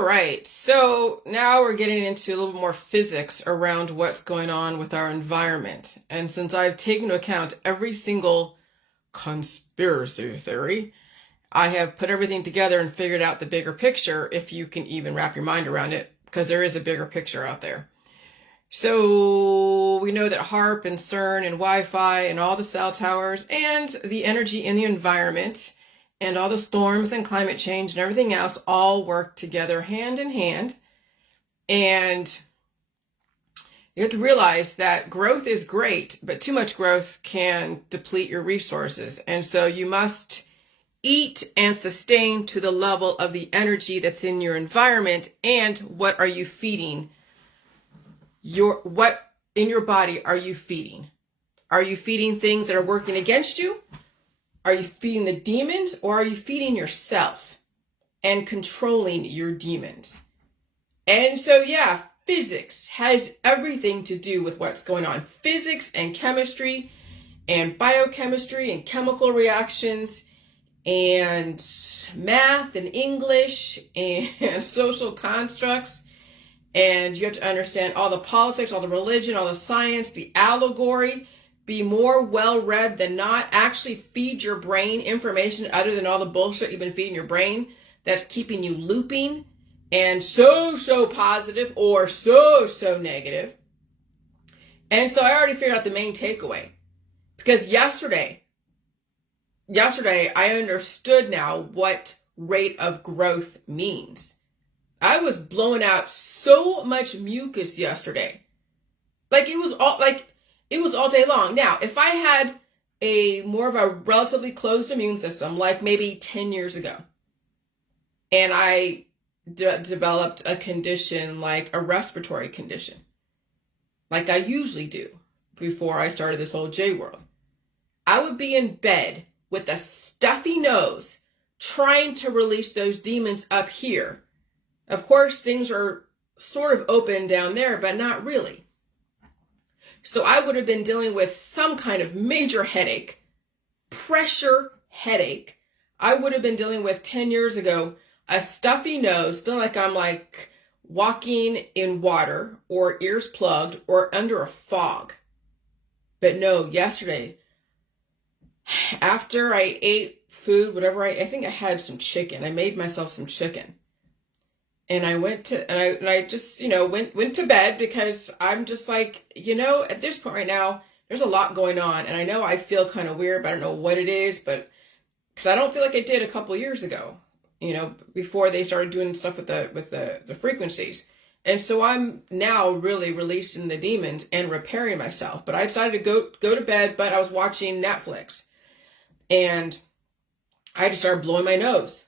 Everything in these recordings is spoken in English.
All right, so now we're getting into a little bit more physics around what's going on with our environment. And since I've taken into account every single conspiracy theory, I have put everything together and figured out the bigger picture, if you can even wrap your mind around it, because there is a bigger picture out there. So we know that HAARP and CERN and Wi-Fi and all the cell towers and the energy in the environment and all the storms and climate change and everything else all work together hand in hand. And you have to realize that growth is great, but too much growth can deplete your resources. And so you must eat and sustain to the level of the energy that's in your environment. And what are you feeding? What in your body are you feeding? Are you feeding things that are working against you? Are you feeding the demons, or are you feeding yourself and controlling your demons? And so, yeah, physics has everything to do with what's going on. Physics and chemistry and biochemistry and chemical reactions and math and English and social constructs. And you have to understand all the politics, all the religion, all the science, the allegory. Be more well-read than not. Actually feed your brain information other than all the bullshit you've been feeding your brain that's keeping you looping and so positive or so negative. And so I already figured out the main takeaway, because yesterday I understood now what rate of growth means. I was blowing out so much mucus yesterday. It was all day long. Now, if I had a more of a relatively closed immune system, like maybe 10 years ago, and I developed a condition like a respiratory condition, like I usually do before I started this whole J world, I would be in bed with a stuffy nose trying to release those demons up here. Of course, things are sort of open down there, but not really. So I would have been dealing with some kind of major headache, pressure headache. I would have been dealing with 10 years ago, a stuffy nose, feeling like I'm like walking in water or ears plugged or under a fog. But no, yesterday, after I ate food, whatever, I think I had some chicken. I made myself some chicken. And I went to, and I just, went to bed, because I'm just like, at this point right now, there's a lot going on. And I know I feel kind of weird, but I don't know what it is, but because I don't feel like I did a couple years ago, before they started doing stuff with the frequencies. And so I'm now really releasing the demons and repairing myself. But I decided to go to bed, but I was watching Netflix, and I just started blowing my nose,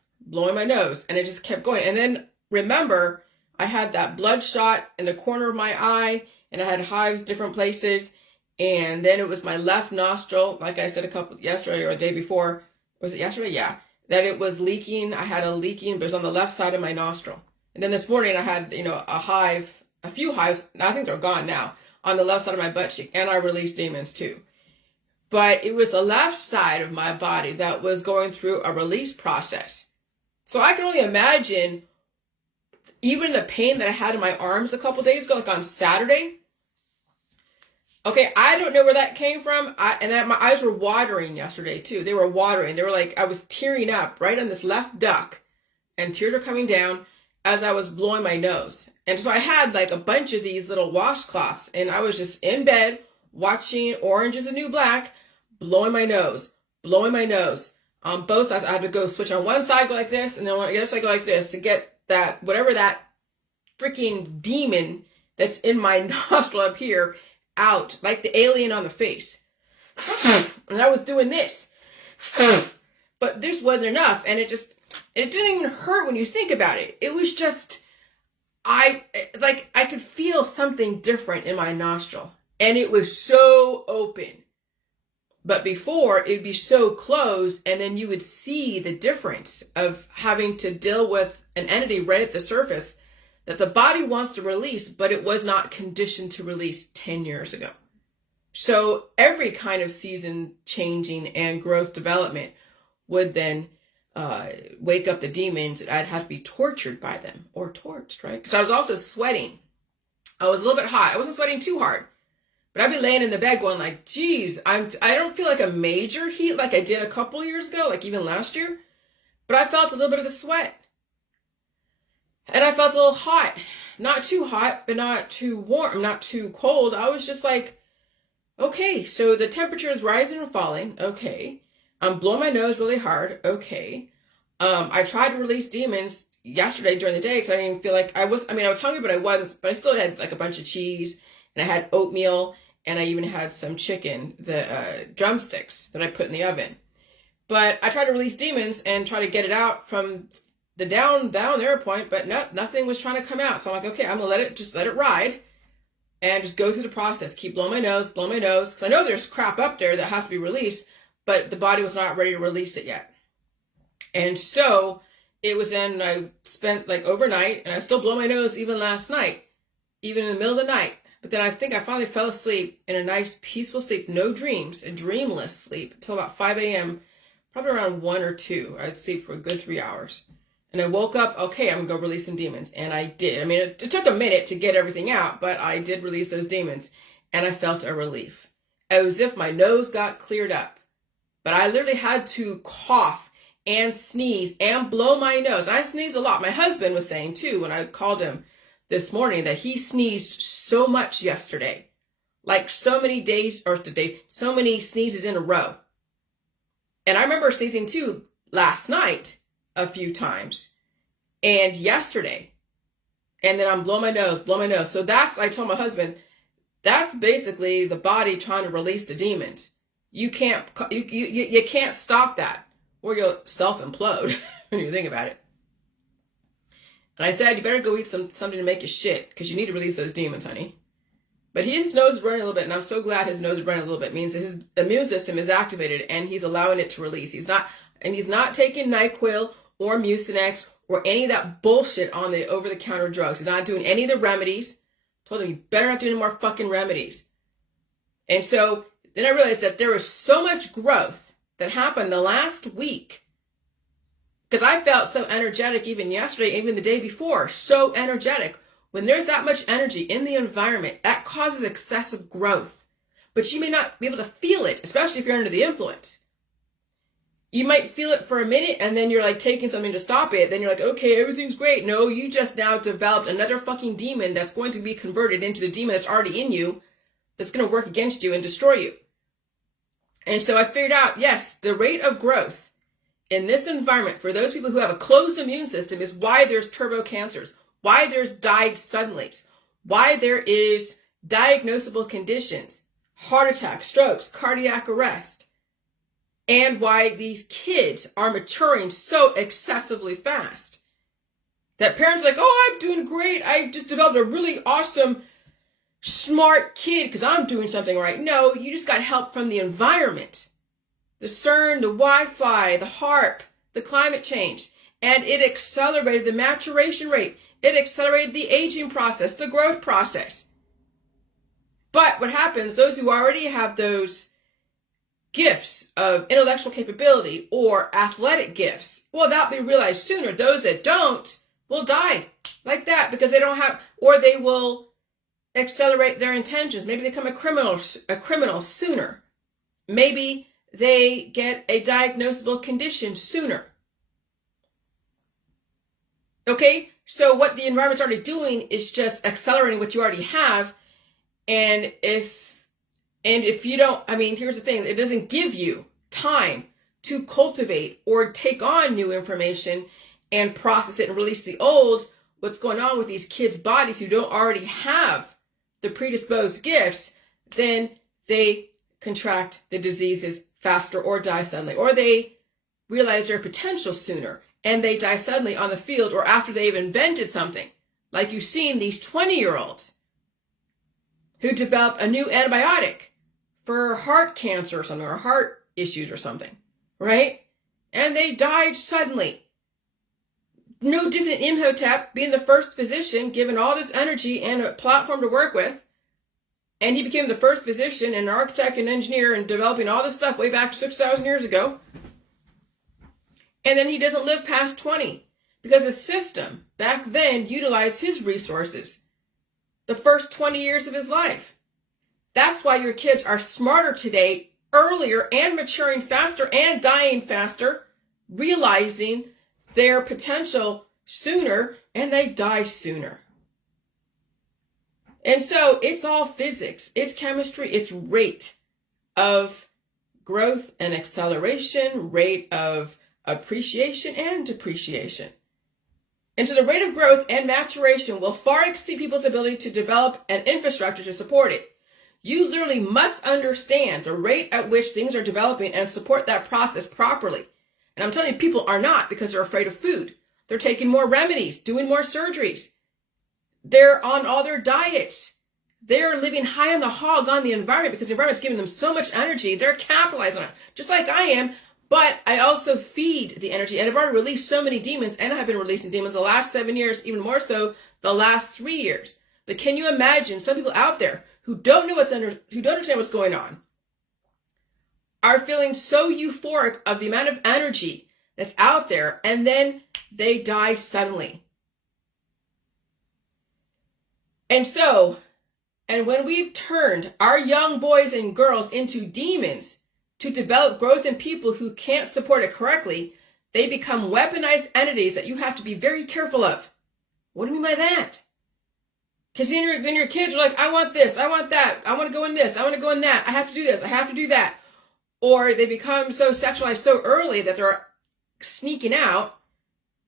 and it just kept going. And then remember, I had that bloodshot in the corner of my eye, and I had hives different places. And then it was my left nostril, like I said yesterday or the day before. Was it yesterday? Yeah. That it was leaking. I had a leaking, but it was on the left side of my nostril. And then this morning I had, a few hives. I think they're gone now, on the left side of my butt cheek. And I released demons too. But it was the left side of my body that was going through a release process. So I can only imagine even the pain that I had in my arms a couple days ago, like on Saturday. Okay, I don't know where that came from. My eyes were watering yesterday too. They were watering. They were like, I was tearing up right on this left duct, and tears were coming down as I was blowing my nose. And so I had like a bunch of these little washcloths, and I was just in bed watching Orange is the New Black, blowing my nose. On both sides, I had to go switch on one side, go like this, and then on the other side, go like this, to get that, whatever that freaking demon that's in my nostril up here out, like the alien on the face. And I was doing this. But this wasn't enough. And it didn't even hurt when you think about it. It was just, I could feel something different in my nostril. And it was so open. But before, it'd be so closed, and then you would see the difference of having to deal with an entity right at the surface that the body wants to release, but it was not conditioned to release 10 years ago. So every kind of season changing and growth development would then wake up the demons, I'd have to be tortured by them or torched, right? Because I was also sweating. I was a little bit hot. I wasn't sweating too hard, but I'd be laying in the bed going like, geez, I don't feel like a major heat like I did a couple years ago, like even last year, but I felt a little bit of the sweat. And I felt a little hot. Not too hot, but not too warm, not too cold. I was just like, okay, so the temperature is rising and falling. Okay. I'm blowing my nose really hard. Okay. I tried to release demons yesterday during the day because I didn't feel like I was hungry, but I still had like a bunch of cheese and I had oatmeal and I even had some chicken, the drumsticks that I put in the oven. But I tried to release demons and try to get it out from the down there point, but nothing was trying to come out. So I'm like, okay, I'm going to let it ride and just go through the process. Keep blowing my nose. Because I know there's crap up there that has to be released, but the body was not ready to release it yet. And so it was then I spent like overnight and I still blow my nose even last night, even in the middle of the night. But then I think I finally fell asleep in a nice peaceful sleep, no dreams, a dreamless sleep until about 5 a.m., probably around 1 or 2. I'd sleep for a good 3 hours. And I woke up, okay, I'm going to go release some demons. And I did. I mean, it took a minute to get everything out, but I did release those demons. And I felt a relief. As if my nose got cleared up. But I literally had to cough and sneeze and blow my nose. I sneezed a lot. My husband was saying, too, when I called him this morning, that he sneezed so much yesterday. Like so many so many sneezes in a row. And I remember sneezing, too, last night. A few times and yesterday, and then I'm blow my nose. So I told my husband, that's basically the body trying to release the demons. You can't stop that or you'll self-implode when you think about it. And I said, you better go eat something to make you shit because you need to release those demons, honey. But his nose is running a little bit, and I'm so glad his nose is running a little bit. It means that his immune system is activated and he's allowing it to release. He's not taking NyQuil or Mucinex or any of that bullshit on the over-the-counter drugs. He's not doing any of the remedies. Told him, you better not do any more fucking remedies. And so then I realized that there was so much growth that happened the last week. Because I felt so energetic even yesterday, even the day before. So energetic. When there's that much energy in the environment, that causes excessive growth. But you may not be able to feel it, especially if you're under the influence. You might feel it for a minute and then you're like taking something to stop it. Then you're like, okay, everything's great. No, you just now developed another fucking demon that's going to be converted into the demon that's already in you that's going to work against you and destroy you. And so I figured out, yes, the rate of growth in this environment for those people who have a closed immune system is why there's turbo cancers, why there's died suddenly, why there is diagnosable conditions, heart attacks, strokes, cardiac arrest. And why these kids are maturing so excessively fast. That parents are like, oh, I'm doing great. I just developed a really awesome, smart kid because I'm doing something right. No, you just got help from the environment. The CERN, the Wi-Fi, the HARP, the climate change. And it accelerated the maturation rate. It accelerated the aging process, the growth process. But what happens, those who already have those gifts of intellectual capability or athletic gifts, well, that'll be realized sooner. Those that don't will die like that because they don't have, or they will accelerate their intentions. Maybe they become a criminal sooner. Maybe they get a diagnosable condition sooner. Okay, so what the environment's already doing is just accelerating what you already have. And if you don't, here's the thing, it doesn't give you time to cultivate or take on new information and process it and release the old. What's going on with these kids' bodies who don't already have the predisposed gifts, then they contract the diseases faster or die suddenly, or they realize their potential sooner and they die suddenly on the field or after they've invented something. Like you've seen these 20-year-olds who develop a new antibiotic for heart cancer or something, or heart issues or something, right? And they died suddenly. No different than Imhotep being the first physician, given all this energy and a platform to work with. And he became the first physician and an architect and engineer and developing all this stuff way back 6,000 years ago. And then he doesn't live past 20 because the system back then utilized his resources the first 20 years of his life. That's why your kids are smarter today, earlier, and maturing faster and dying faster, realizing their potential sooner, and they die sooner. And so it's all physics, it's chemistry, it's rate of growth and acceleration, rate of appreciation and depreciation. And so the rate of growth and maturation will far exceed people's ability to develop an infrastructure to support it. You literally must understand the rate at which things are developing and support that process properly. And I'm telling you, people are not, because they're afraid of food. They're taking more remedies, doing more surgeries. They're on all their diets. They're living high on the hog on the environment because the environment's giving them so much energy. They're capitalizing on it, just like I am. But I also feed the energy. And I've already released so many demons, and I've been releasing demons the last 7 years, even more so the last 3 years. But can you imagine some people out there who don't know who don't understand what's going on, are feeling so euphoric of the amount of energy that's out there, and then they die suddenly. And when we've turned our young boys and girls into demons to develop growth in people who can't support it correctly, they become weaponized entities that you have to be very careful of. What do you mean by that? Because when your kids are like, I want this, I want that, I want to go in this, I want to go in that, I have to do this, I have to do that. Or they become so sexualized so early that they're sneaking out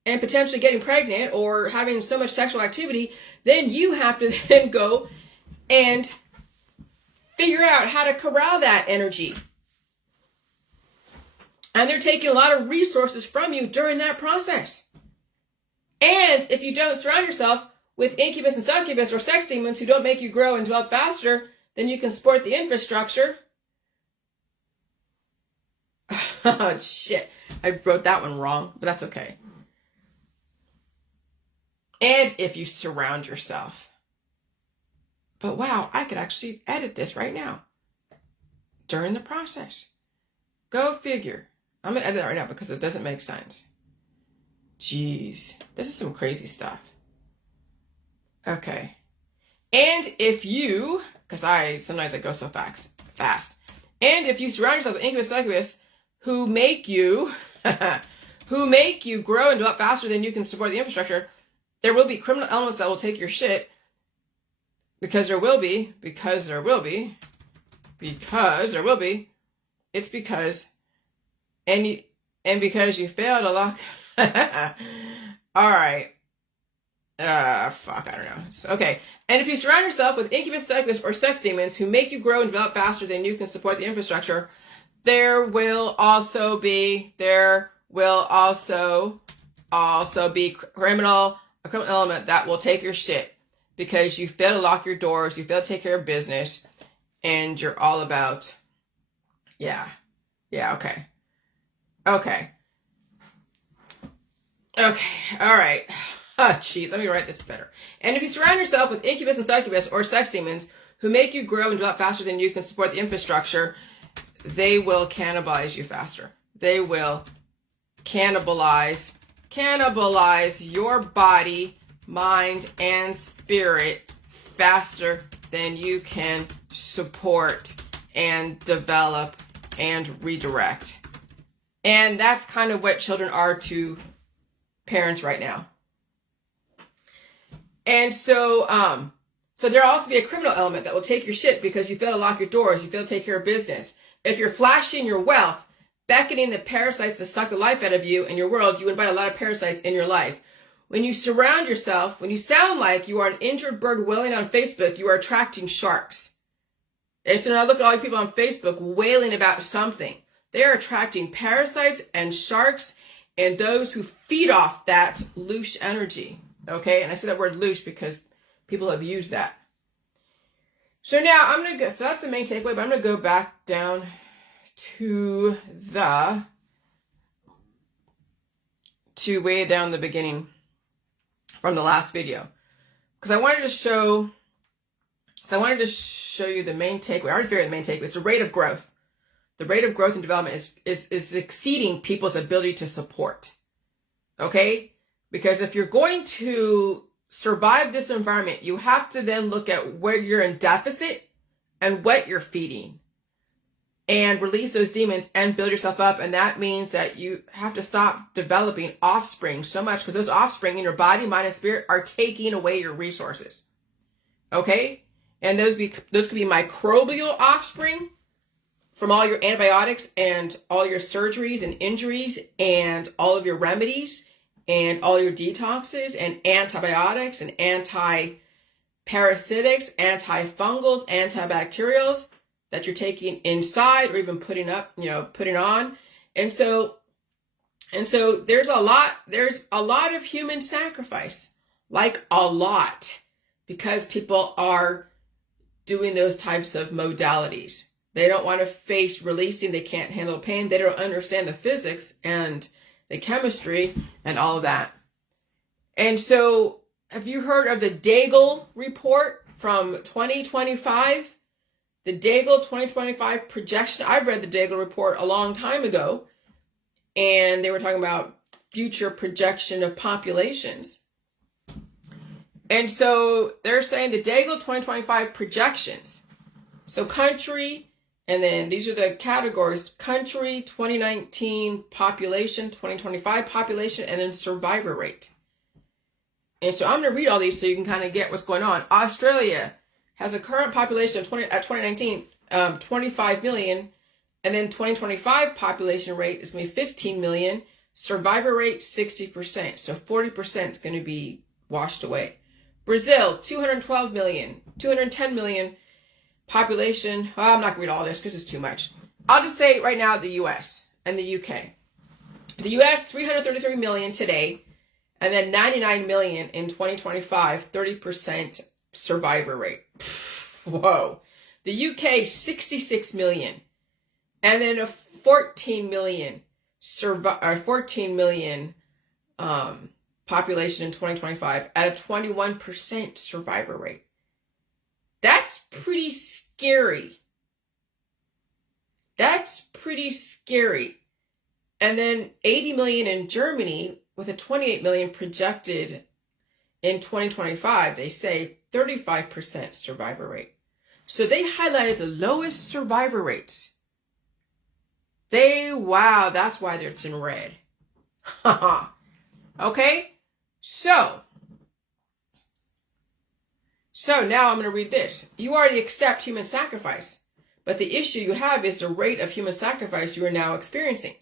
and potentially getting pregnant or having so much sexual activity, then you have to then go and figure out how to corral that energy. And they're taking a lot of resources from you during that process. And if you don't surround yourself with incubus and succubus or sex demons who don't make you grow and develop faster, then you can support the infrastructure. Oh, shit. I wrote that one wrong, but that's okay. And if you surround yourself. But wow, I could actually edit this right now during the process. Go figure. I'm going to edit it right now because it doesn't make sense. Jeez, this is some crazy stuff. Okay. And if you, because sometimes I go so fast. And if you surround yourself with incubus, succubus, who make you grow and develop faster than you can support the infrastructure, there will be criminal elements that will take your shit. Because there will be. It's because, and because you fail to lock. All right. Fuck, I don't know. Okay. And if you surround yourself with incubus, succubus, or sex demons who make you grow and develop faster than you can support the infrastructure, there will also be a criminal element that will take your shit because you fail to lock your doors, you fail to take care of business, and you're all about, okay, all right. Oh, jeez, let me write this better. And if you surround yourself with incubus and succubus or sex demons who make you grow and develop faster than you can support the infrastructure, they will cannibalize you faster. They will cannibalize your body, mind, and spirit faster than you can support and develop and redirect. And that's kind of what children are to parents right now. And so there'll also be a criminal element that will take your shit because you fail to lock your doors, you fail to take care of business. If you're flashing your wealth, beckoning the parasites to suck the life out of you and your world, you invite a lot of parasites in your life. When you surround yourself, when you sound like you are an injured bird wailing on Facebook, you are attracting sharks. And so now look at all you people on Facebook wailing about something. They are attracting parasites and sharks and those who feed off that loose energy. Okay? And I say that word loose because people have used that. So now I'm going to go, so that's the main takeaway, but I'm going to go back down to way down the beginning from the last video. Because I wanted to show you the main takeaway. I already figured the main takeaway. It's the rate of growth. the rate of growth and development is exceeding people's ability to support. Okay? Because if you're going to survive this environment, you have to then look at where you're in deficit and what you're feeding and release those demons and build yourself up. And that means that you have to stop developing offspring so much, because those offspring in your body, mind, and spirit are taking away your resources. Okay? And those could be microbial offspring from all your antibiotics and all your surgeries and injuries and all of your remedies and all your detoxes and antibiotics and anti-parasitics, antifungals, antibacterials that you're taking inside or even putting on. And so there's a lot of human sacrifice, like a lot, because people are doing those types of modalities. They don't want to face releasing. They can't handle pain. They don't understand the physics and the chemistry and all of that. And so, have you heard of the Daigle report from 2025? The Daigle 2025 projection. I've read the Daigle report a long time ago, and they were talking about future projection of populations. And so they're saying the Daigle 2025 projections. So country, and then these are the categories: country, 2019 population, 2025 population, and then survivor rate. And so I'm going to read all these so you can kind of get what's going on. Australia has a current population of 2019, 25 million, and then 2025 population rate is going to be 15 million. Survivor rate, 60%. So 40% is going to be washed away. Brazil, 212 million, 210 million population. Well, I'm not going to read all this because it's too much. I'll just say right now the US and the UK. The US, 333 million today, and then 99 million in 2025, 30% survivor rate. Whoa. The UK, 66 million, and then a 14 million population in 2025 at a 21% survivor rate. That's pretty scary. That's pretty scary. And then 80 million in Germany with a 28 million projected in 2025. They say 35% survivor rate. So they highlighted the lowest survivor rates. Wow, that's why it's in red. Okay? So now I'm going to read this. You already accept human sacrifice, but the issue you have is the rate of human sacrifice you are now experiencing.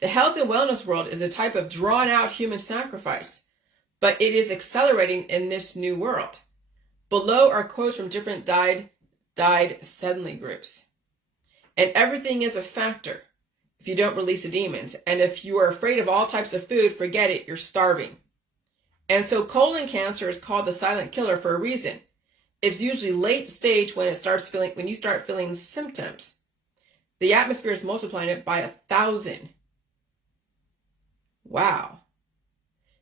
The health and wellness world is a type of drawn out human sacrifice, but it is accelerating in this new world. Below are quotes from different died suddenly groups. And everything is a factor if you don't release the demons. And if you are afraid of all types of food, forget it, you're starving. And so colon cancer is called the silent killer for a reason. It's usually late stage when you start feeling symptoms. The atmosphere is multiplying it by 1,000. Wow.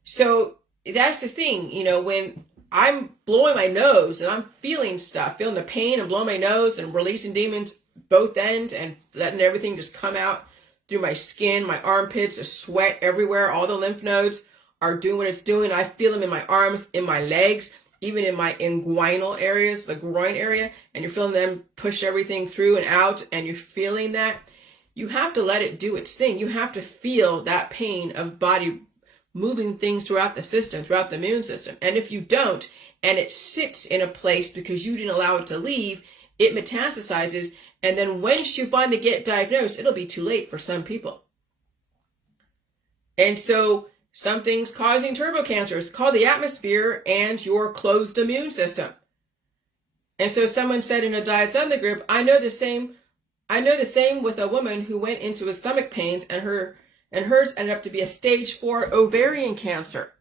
So that's the thing, when I'm blowing my nose and I'm feeling the pain and blowing my nose and releasing demons both ends and letting everything just come out through my skin, my armpits, the sweat everywhere, all the lymph nodes are doing what it's doing. I feel them in my arms, in my legs, even in my inguinal areas, the groin area, and you're feeling them push everything through and out, and you're feeling that. You have to let it do its thing. You have to feel that pain of body moving things throughout the system, throughout the immune system. And if you don't, and it sits in a place because you didn't allow it to leave, it metastasizes. And then once you finally get diagnosed, it'll be too late for some people. And so something's causing turbo cancer. It's called the atmosphere and your closed immune system. And so someone said in a diet suddenly group, I know the same with a woman who went into a stomach pains and hers ended up to be a stage 4 ovarian cancer.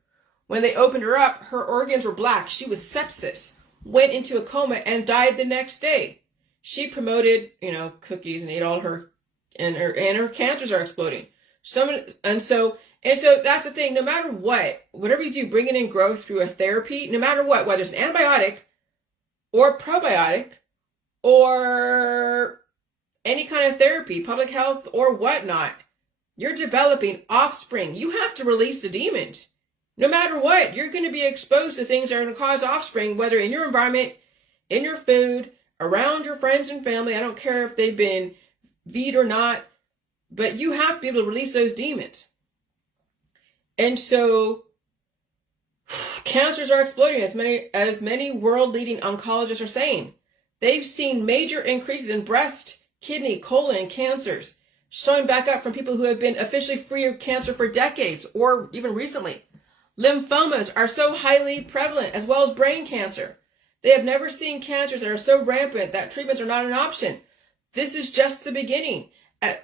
When they opened her up, her organs were black. She was sepsis, went into a coma and died the next day. She promoted, cookies and ate all her cancers are exploding. And so that's the thing. No matter whatever you do, bringing in growth through a therapy, no matter what, whether it's an antibiotic or probiotic or any kind of therapy, public health, or whatnot, you're developing offspring. You have to release the demons. No matter what, you're going to be exposed to things that are going to cause offspring, whether in your environment, in your food, around your friends and family. I don't care if they've been V'd or not, but you have to be able to release those demons. And so cancers are exploding, as many world-leading oncologists are saying. They've seen major increases in breast, kidney, colon, and cancers, showing back up from people who have been officially free of cancer for decades or even recently. Lymphomas are so highly prevalent, as well as brain cancer. They have never seen cancers that are so rampant that treatments are not an option. This is just the beginning.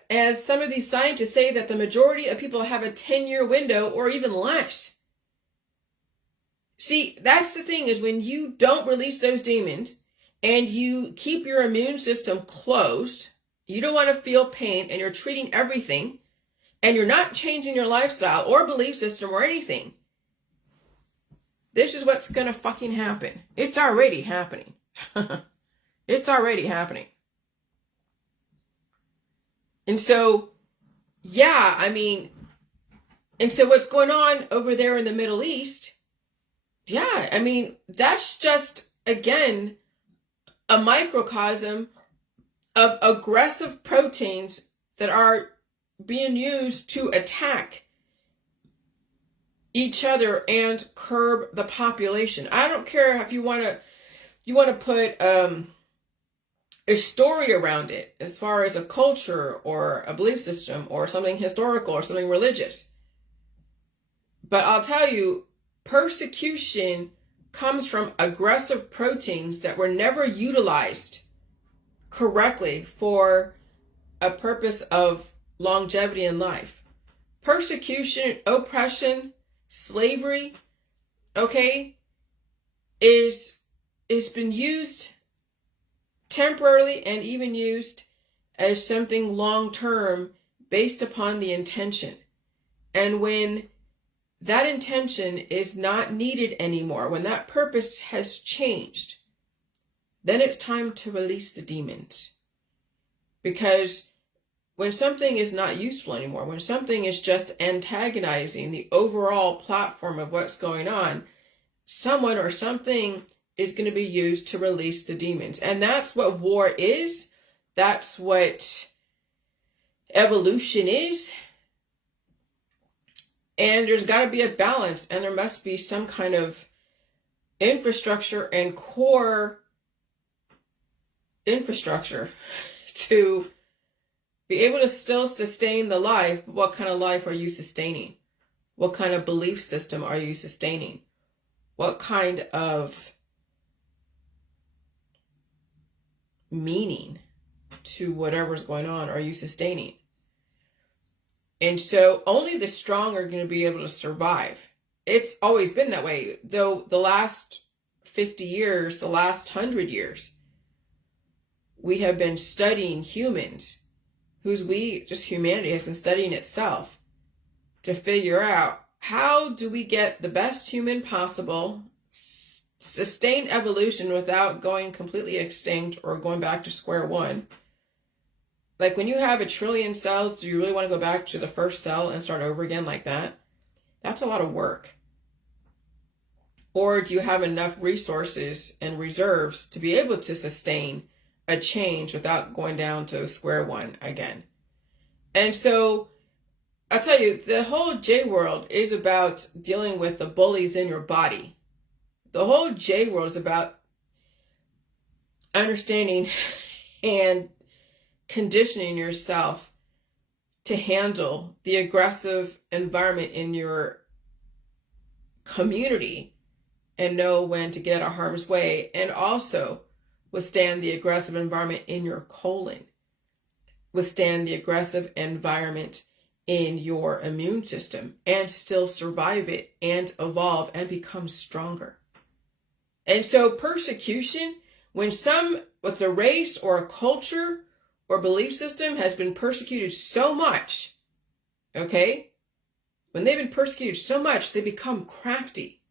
As some of these scientists say that the majority of people have a 10-year window or even less. See, that's the thing, is when you don't release those demons and you keep your immune system closed, you don't want to feel pain, and you're treating everything, and you're not changing your lifestyle or belief system or anything, this is what's going to fucking happen. It's already happening. It's already happening. And so, yeah, I mean, and so what's going on over there in the Middle East, yeah, I mean, that's just, again, a microcosm of aggressive proteins that are being used to attack each other and curb the population. I don't care if you want to put a story around it, as far as a culture or a belief system or something historical or something religious. But I'll tell you, persecution comes from aggressive proteins that were never utilized correctly for a purpose of longevity in life. Persecution, oppression, slavery, okay, is been used temporarily and even used as something long-term based upon the intention. And when that intention is not needed anymore, when that purpose has changed, then it's time to release the demons. Because when something is not useful anymore, when something is just antagonizing the overall platform of what's going on, someone or something is going to be used to release the demons. And that's what war is. That's what evolution is. And there's got to be a balance, and there must be some kind of infrastructure and core infrastructure to be able to still sustain the life. But what kind of life are you sustaining? What kind of belief system are you sustaining? What kind of meaning to whatever's going on are you sustaining? And so only the strong are going to be able to survive. It's always been that way. Though the last 50 years, the last 100 years, we have been studying humans, humanity has been studying itself to figure out, how do we get the best human possible, sustain evolution without going completely extinct or going back to square one? Like, when you have 1 trillion cells, do you really want to go back to the first cell and start over again like that? That's a lot of work. Or do you have enough resources and reserves to be able to sustain a change without going down to square one again? And so, I'll tell you, the whole J world is about dealing with the bullies in your body. The whole J world is about understanding and conditioning yourself to handle the aggressive environment in your community and know when to get out of harm's way, and also withstand the aggressive environment in your colon, withstand the aggressive environment in your immune system, and still survive it and evolve and become stronger. And so persecution, when with a race or a culture or belief system has been persecuted so much, okay? When they've been persecuted so much, they become crafty.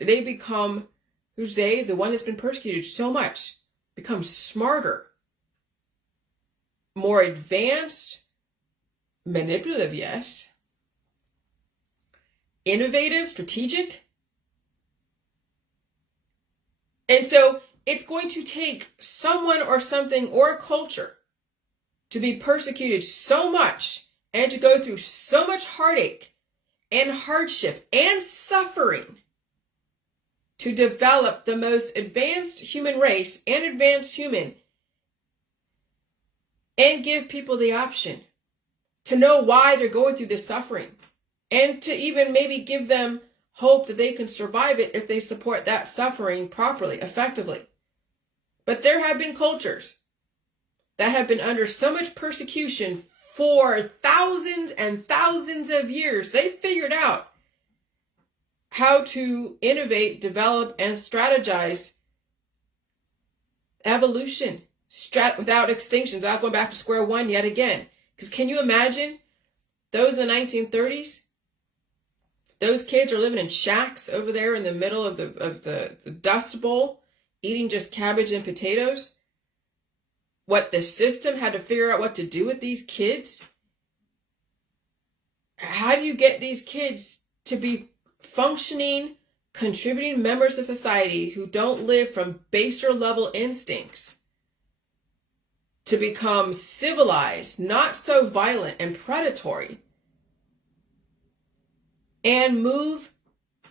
They become, the one that's been persecuted so much, becomes smarter more advanced, manipulative, yes, innovative, strategic. And so it's going to take someone or something or a culture to be persecuted so much and to go through so much heartache and hardship and suffering to develop the most advanced human race and advanced human, and give people the option to know why they're going through this suffering, and to even maybe give them hope that they can survive it if they support that suffering properly, effectively. But there have been cultures that have been under so much persecution for thousands and thousands of years. They figured out how to innovate, develop, and strategize evolution without extinction, without going back to square one yet again. Because can you imagine those in the 1930s? Those kids are living in shacks over there in the middle of the Dust Bowl, eating just cabbage and potatoes. What the system had to figure out what to do with these kids. How do you get these kids to be functioning, contributing members of society who don't live from baser level instincts to become civilized, not so violent and predatory, and move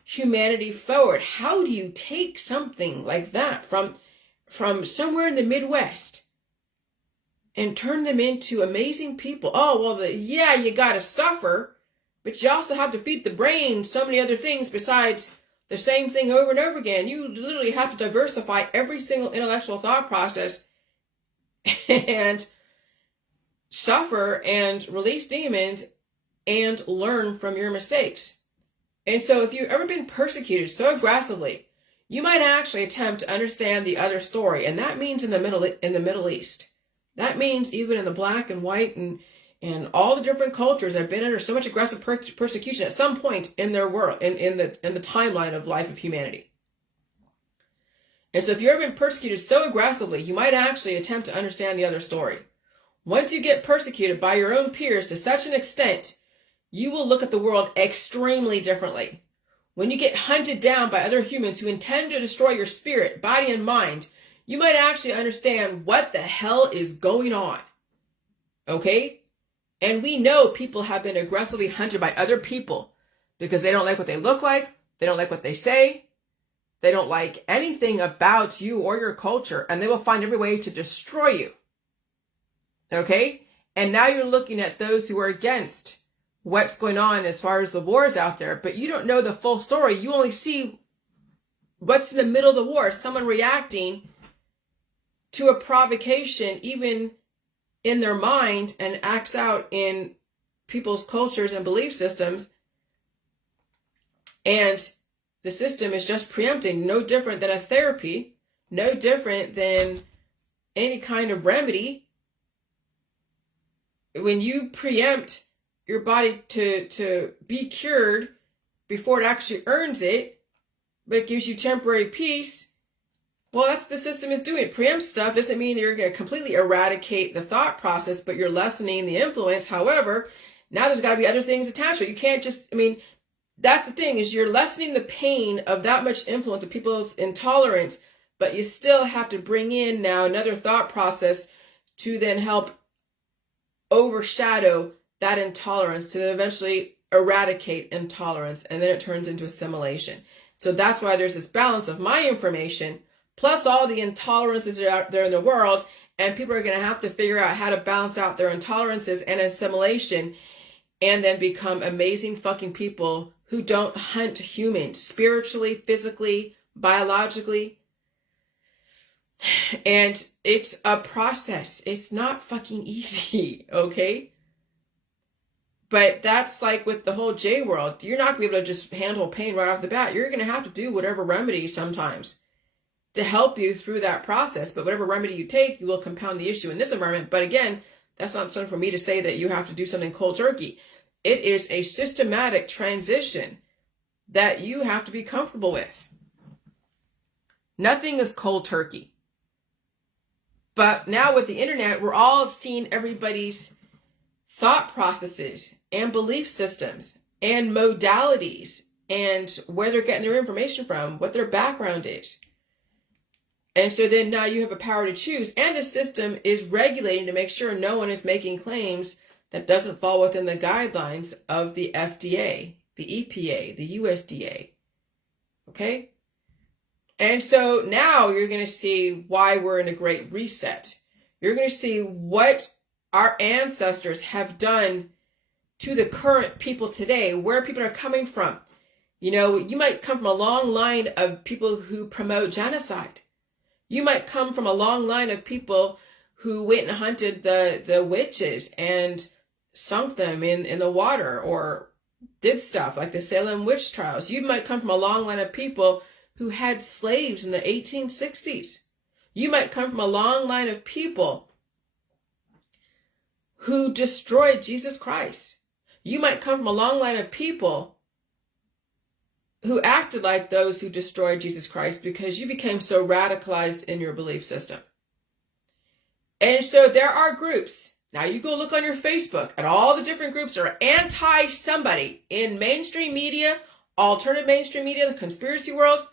humanity forward? How do you take something like that from somewhere in the Midwest and turn them into amazing people? Oh, well, you got to suffer, but you also have to feed the brain so many other things besides the same thing over and over again. You literally have to diversify every single intellectual thought process and suffer and release demons and learn from your mistakes. And so if you've ever been persecuted so aggressively, you might actually attempt to understand the other story. And that means in the Middle East. That means even in the black and white and all the different cultures that have been under so much aggressive persecution at some point in their world, in the timeline of life of humanity. And so if you've ever been persecuted so aggressively, you might actually attempt to understand the other story. Once you get persecuted by your own peers to such an extent, you will look at the world extremely differently. When you get hunted down by other humans who intend to destroy your spirit, body, and mind, you might actually understand what the hell is going on. Okay? And we know people have been aggressively hunted by other people because they don't like what they look like, they don't like what they say, they don't like anything about you or your culture, and they will find every way to destroy you. Okay? And now you're looking at those who are against what's going on as far as the wars out there, but you don't know the full story. You only see what's in the middle of the war, someone reacting to a provocation, even in their mind, and acts out in people's cultures and belief systems. And the system is just preempting, no different than a therapy, no different than any kind of remedy. When you preempt your body to be cured before it actually earns it, but it gives you temporary peace, well, that's what the system is doing. Preempt stuff doesn't mean you're going to completely eradicate the thought process, but you're lessening the influence. However, now there's got to be other things attached to it. You can't just, that's the thing, is you're lessening the pain of that much influence of people's intolerance, but you still have to bring in now another thought process to then help overshadow that intolerance, to then eventually eradicate intolerance, and then it turns into assimilation. So that's why there's this balance of my information plus all the intolerances that are out there in the world, and people are going to have to figure out how to balance out their intolerances and assimilation, and then become amazing fucking people who don't hunt humans spiritually, physically, biologically. And it's a process. It's not fucking easy, okay? But that's like with the whole J world. You're not going to be able to just handle pain right off the bat. You're going to have to do whatever remedy sometimes to help you through that process. But whatever remedy you take, you will compound the issue in this environment. But again, that's not something for me to say that you have to do something cold turkey. It is a systematic transition that you have to be comfortable with. Nothing is cold turkey. But now with the internet, we're all seeing everybody's thought processes and belief systems and modalities and where they're getting their information from, what their background is. And so then now you have a power to choose, and the system is regulating to make sure no one is making claims that doesn't fall within the guidelines of the FDA, the EPA, the USDA. Okay? And so now you're going to see why we're in a great reset. You're going to see what our ancestors have done to the current people today, where people are coming from. You know, you might come from a long line of people who promote genocide. You might come from a long line of people who went and hunted the witches and sunk them in the water or did stuff like the Salem witch trials. You might come from a long line of people who had slaves in the 1860s. You might come from a long line of people who destroyed Jesus Christ. You might come from a long line of people who acted like those who destroyed Jesus Christ because you became so radicalized in your belief system. And so there are groups. Now you go look on your Facebook at all the different groups that are anti-somebody in mainstream media, alternative mainstream media, the conspiracy world.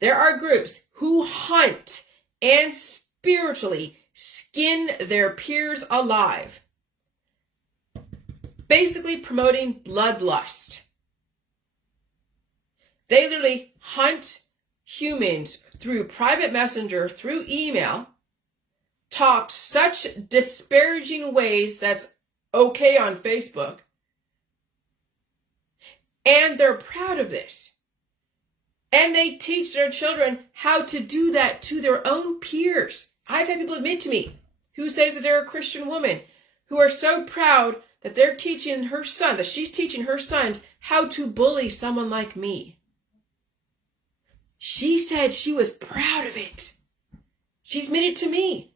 There are groups who hunt and spiritually skin their peers alive, basically promoting bloodlust. They literally hunt humans through private messenger, through email, talk such disparaging ways that's okay on Facebook, and they're proud of this. And they teach their children how to do that to their own peers. I've had people admit to me who says that they're a Christian woman, who are so proud that they're teaching her son, that she's teaching her sons how to bully someone like me. She said she was proud of it. She admitted to me.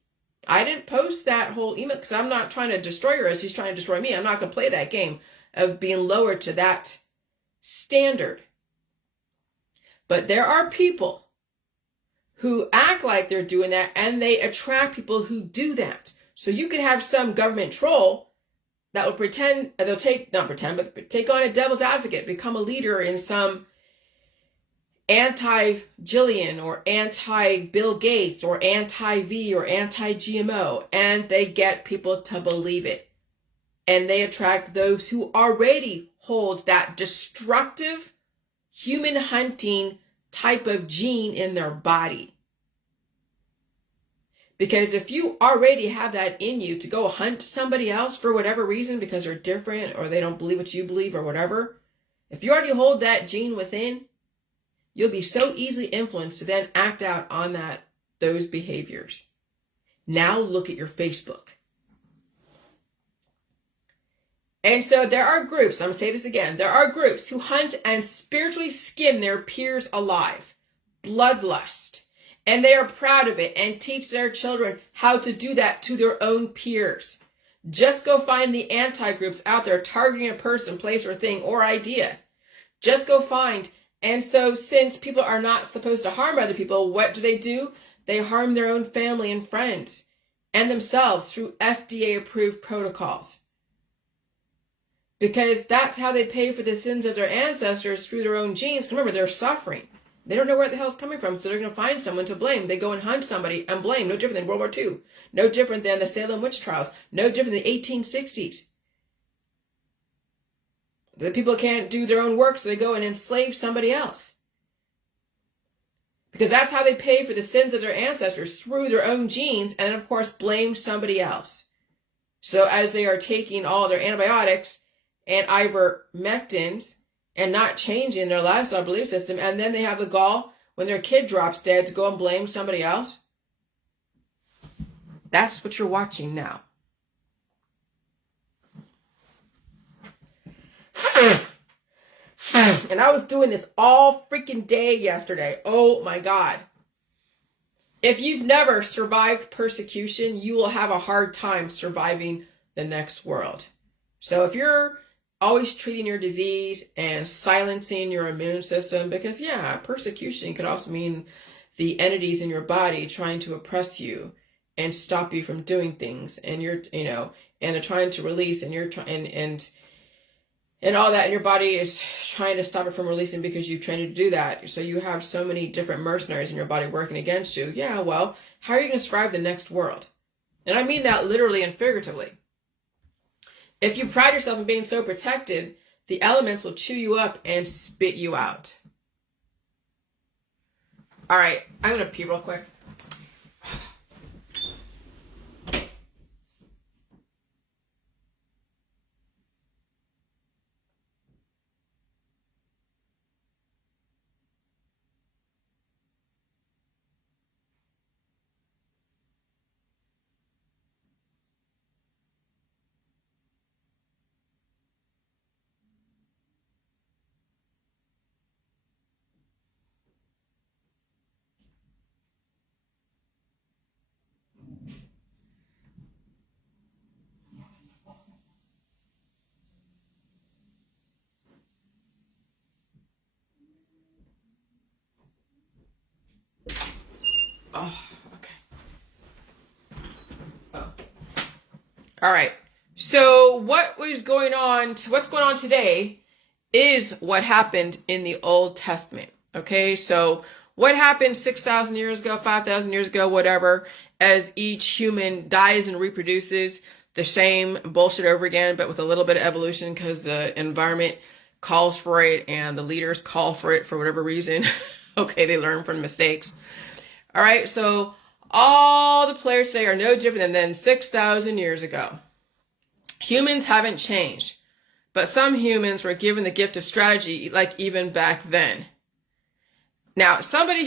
I didn't post that whole email because I'm not trying to destroy her as she's trying to destroy me. I'm not going to play that game of being lowered to that standard. But there are people who act like they're doing that, and they attract people who do that. So you could have some government troll that will pretend, take on a devil's advocate, become a leader in some anti-Jillian or anti-Bill Gates or anti-V or anti-GMO, and they get people to believe it. And they attract those who already hold that destructive, human hunting type of gene in their body. Because if you already have that in you to go hunt somebody else for whatever reason, because they're different or they don't believe what you believe or whatever, if you already hold that gene within, you'll be so easily influenced to then act out on those behaviors. Now look at your Facebook. And so there are groups, I'm going to say this again, there are groups who hunt and spiritually skin their peers alive. Bloodlust. And they are proud of it and teach their children how to do that to their own peers. Just go find the anti-groups out there targeting a person, place, or thing, or idea. Just go find. And so since people are not supposed to harm other people, what do? They harm their own family and friends and themselves through FDA-approved protocols. Because that's how they pay for the sins of their ancestors, through their own genes. Remember, they're suffering. They don't know where the hell's coming from, so they're going to find someone to blame. They go and hunt somebody and blame. No different than World War II. No different than the Salem witch trials. No different than the 1860s. The people can't do their own work, so they go and enslave somebody else. Because that's how they pay for the sins of their ancestors, through their own genes, and of course blame somebody else. So as they are taking all their antibiotics and ivermectins and not changing their lifestyle belief system, and then they have the gall when their kid drops dead to go and blame somebody else. That's what you're watching now. And I was doing this all freaking day yesterday. Oh my God. If you've never survived persecution, you will have a hard time surviving the next world. So if you're always treating your disease and silencing your immune system, because persecution could also mean the entities in your body trying to oppress you and stop you from doing things, and you're, and they're trying to release, and you're trying, and all that, and your body is trying to stop it from releasing because you've trained it to do that. So you have so many different mercenaries in your body working against you. Yeah, well, how are you going to survive the next world? And I mean that literally and figuratively. If you pride yourself in being so protected, the elements will chew you up and spit you out. All right, I'm going to pee real quick. Oh, okay. Oh. All right. So what's going on today is what happened in the Old Testament. Okay. So what happened 6,000 years ago, 5,000 years ago, whatever, as each human dies and reproduces the same bullshit over again, but with a little bit of evolution because the environment calls for it and the leaders call for it for whatever reason. Okay. They learn from mistakes. All right, so all the players today are no different than 6,000 years ago. Humans haven't changed, but some humans were given the gift of strategy, like even back then. Now, somebody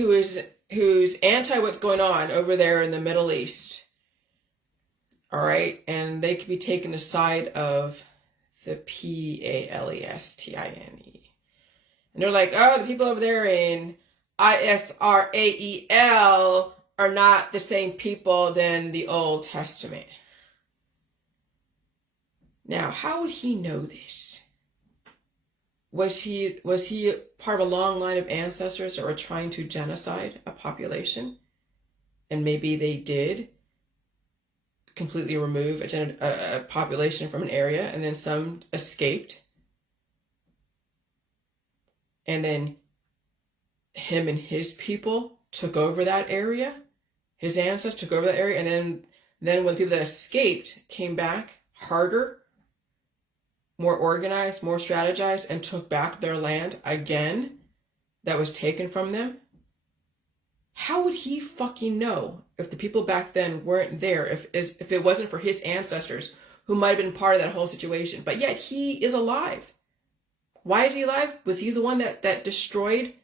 who's anti what's going on over there in the Middle East, all right, and they could be taken the side of the Palestine. And they're like, oh, the people over there in Israel are not the same people than the Old Testament. Now, how would he know this? Was he part of a long line of ancestors that were trying to genocide a population? And maybe they did completely remove a population from an area, and then some escaped. And then him and his people took over that area. His ancestors took over that area. And then when the people that escaped came back harder, more organized, more strategized, and took back their land again that was taken from them. How would he fucking know if the people back then weren't there, if it wasn't for his ancestors who might have been part of that whole situation? But yet he is alive. Why is he alive? Was he the one that destroyed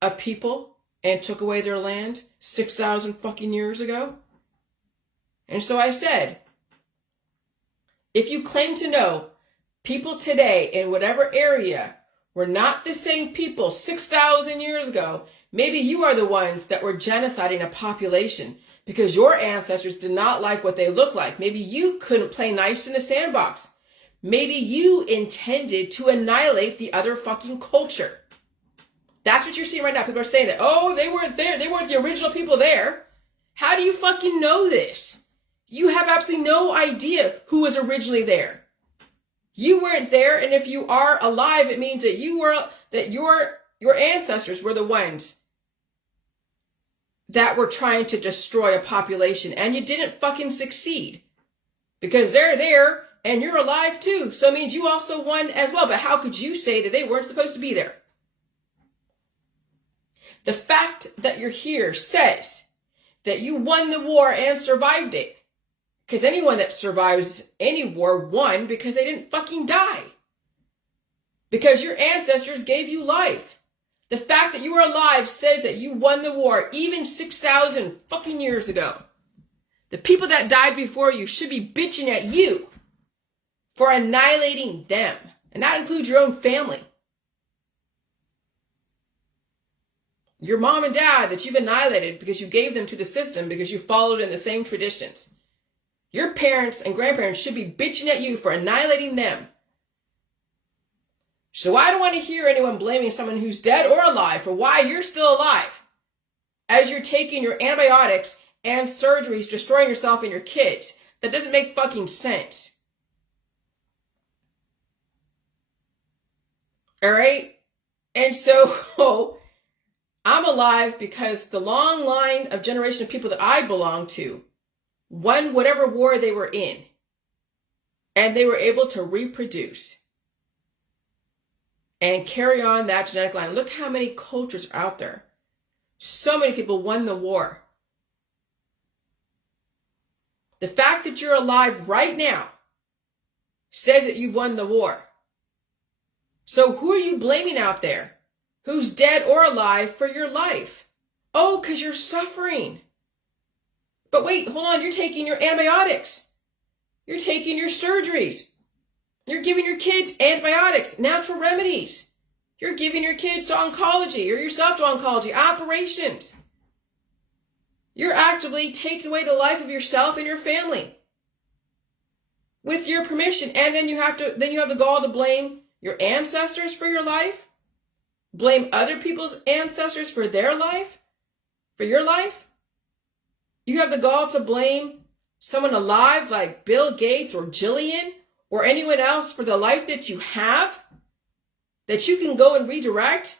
a people and took away their land 6,000 fucking years ago? And so I said, if you claim to know people today in whatever area were not the same people 6,000 years ago, maybe you are the ones that were genociding a population because your ancestors did not like what they look like. Maybe you couldn't play nice in the sandbox. Maybe you intended to annihilate the other fucking culture. That's what you're seeing right now. People are saying that, oh, they weren't there. They weren't the original people there. How do you fucking know this? You have absolutely no idea who was originally there. You weren't there, and if you are alive, it means that your ancestors were the ones that were trying to destroy a population, and you didn't fucking succeed. Because they're there, and you're alive too. So it means you also won as well. But how could you say that they weren't supposed to be there? The fact that you're here says that you won the war and survived it. Because anyone that survives any war won because they didn't fucking die. Because your ancestors gave you life. The fact that you were alive says that you won the war even 6,000 fucking years ago. The people that died before you should be bitching at you for annihilating them. And that includes your own family. Your mom and dad that you've annihilated because you gave them to the system because you followed in the same traditions. Your parents and grandparents should be bitching at you for annihilating them. So I don't want to hear anyone blaming someone who's dead or alive for why you're still alive, as you're taking your antibiotics and surgeries, destroying yourself and your kids. That doesn't make fucking sense. All right? And so I'm alive because the long line of generation of people that I belong to won whatever war they were in. And they were able to reproduce and carry on that genetic line. Look how many cultures are out there. So many people won the war. The fact that you're alive right now says that you've won the war. So who are you blaming out there? Who's dead or alive for your life? Oh, because you're suffering. But wait, hold on. You're taking your antibiotics. You're taking your surgeries. You're giving your kids antibiotics, natural remedies. You're giving your kids to oncology or yourself to oncology, operations. You're actively taking away the life of yourself and your family with your permission. And then you have the gall to blame your ancestors for your life. Blame other people's ancestors for their life, for your life. You have the gall to blame someone alive like Bill Gates or Jillian or anyone else for the life that you have, that you can go and redirect.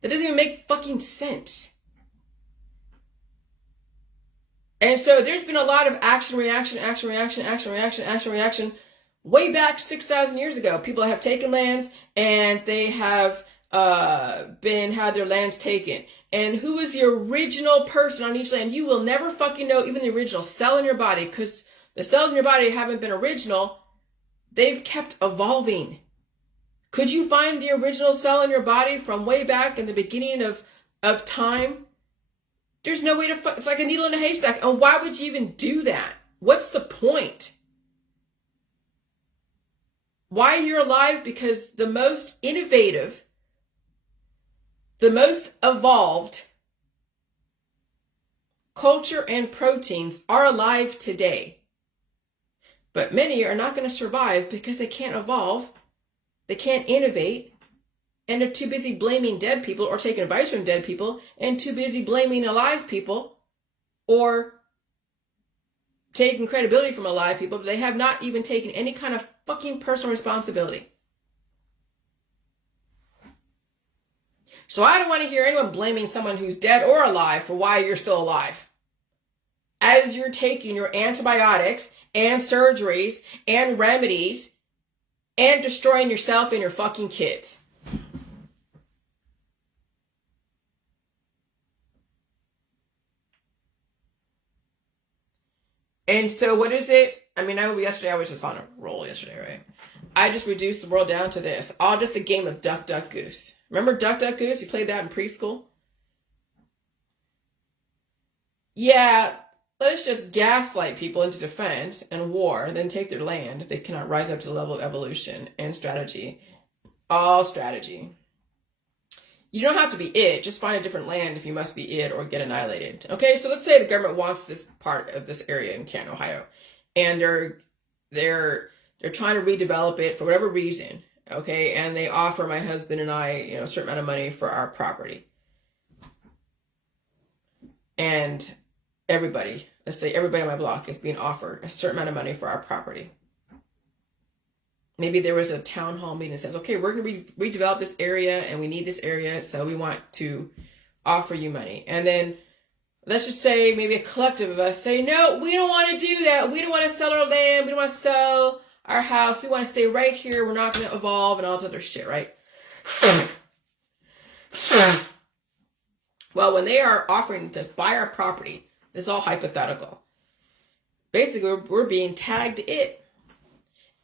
That doesn't even make fucking sense. And so there's been a lot of action, reaction, action, reaction, action, reaction, action, reaction. Way back 6,000 years ago, people have taken lands and they have had their lands taken. And who is the original person on each land? You will never fucking know even the original cell in your body, because the cells in your body haven't been original. They've kept evolving. Could you find the original cell in your body from way back in the beginning of time? There's no way to it's like a needle in a haystack. And why would you even do that? What's the point? Why you're alive? Because the most innovative, the most evolved culture and proteins are alive today. But many are not going to survive because they can't evolve, they can't innovate, and they're too busy blaming dead people or taking advice from dead people, and too busy blaming alive people or taking credibility from alive people, but they have not even taken any kind of fucking personal responsibility. So I don't want to hear anyone blaming someone who's dead or alive for why you're still alive, as you're taking your antibiotics and surgeries and remedies and destroying yourself and your fucking kids. And so what is it? I mean, yesterday I was just on a roll yesterday, right? I just reduced the world down to this. All just a game of duck, duck, goose. Remember Duck, Duck, Goose? You played that in preschool? Yeah, let's just gaslight people into defense and war, then take their land if they cannot rise up to the level of evolution and strategy. All strategy. You don't have to be it. Just find a different land if you must be it or get annihilated. Okay, so let's say the government wants this part of this area in Canton, Ohio, and they're trying to redevelop it for whatever reason. Okay, and they offer my husband and I, a certain amount of money for our property. And everybody, let's say everybody on my block is being offered a certain amount of money for our property. Maybe there was a town hall meeting that says, okay, we're going to redevelop this area and we need this area, so we want to offer you money. And then let's just say maybe a collective of us say, no, we don't want to do that. We don't want to sell our land. We don't want to sell our house. We want to stay right here. We're not going to evolve and all this other shit, right? Well, when they are offering to buy our property, this is all hypothetical. Basically, we're being tagged it.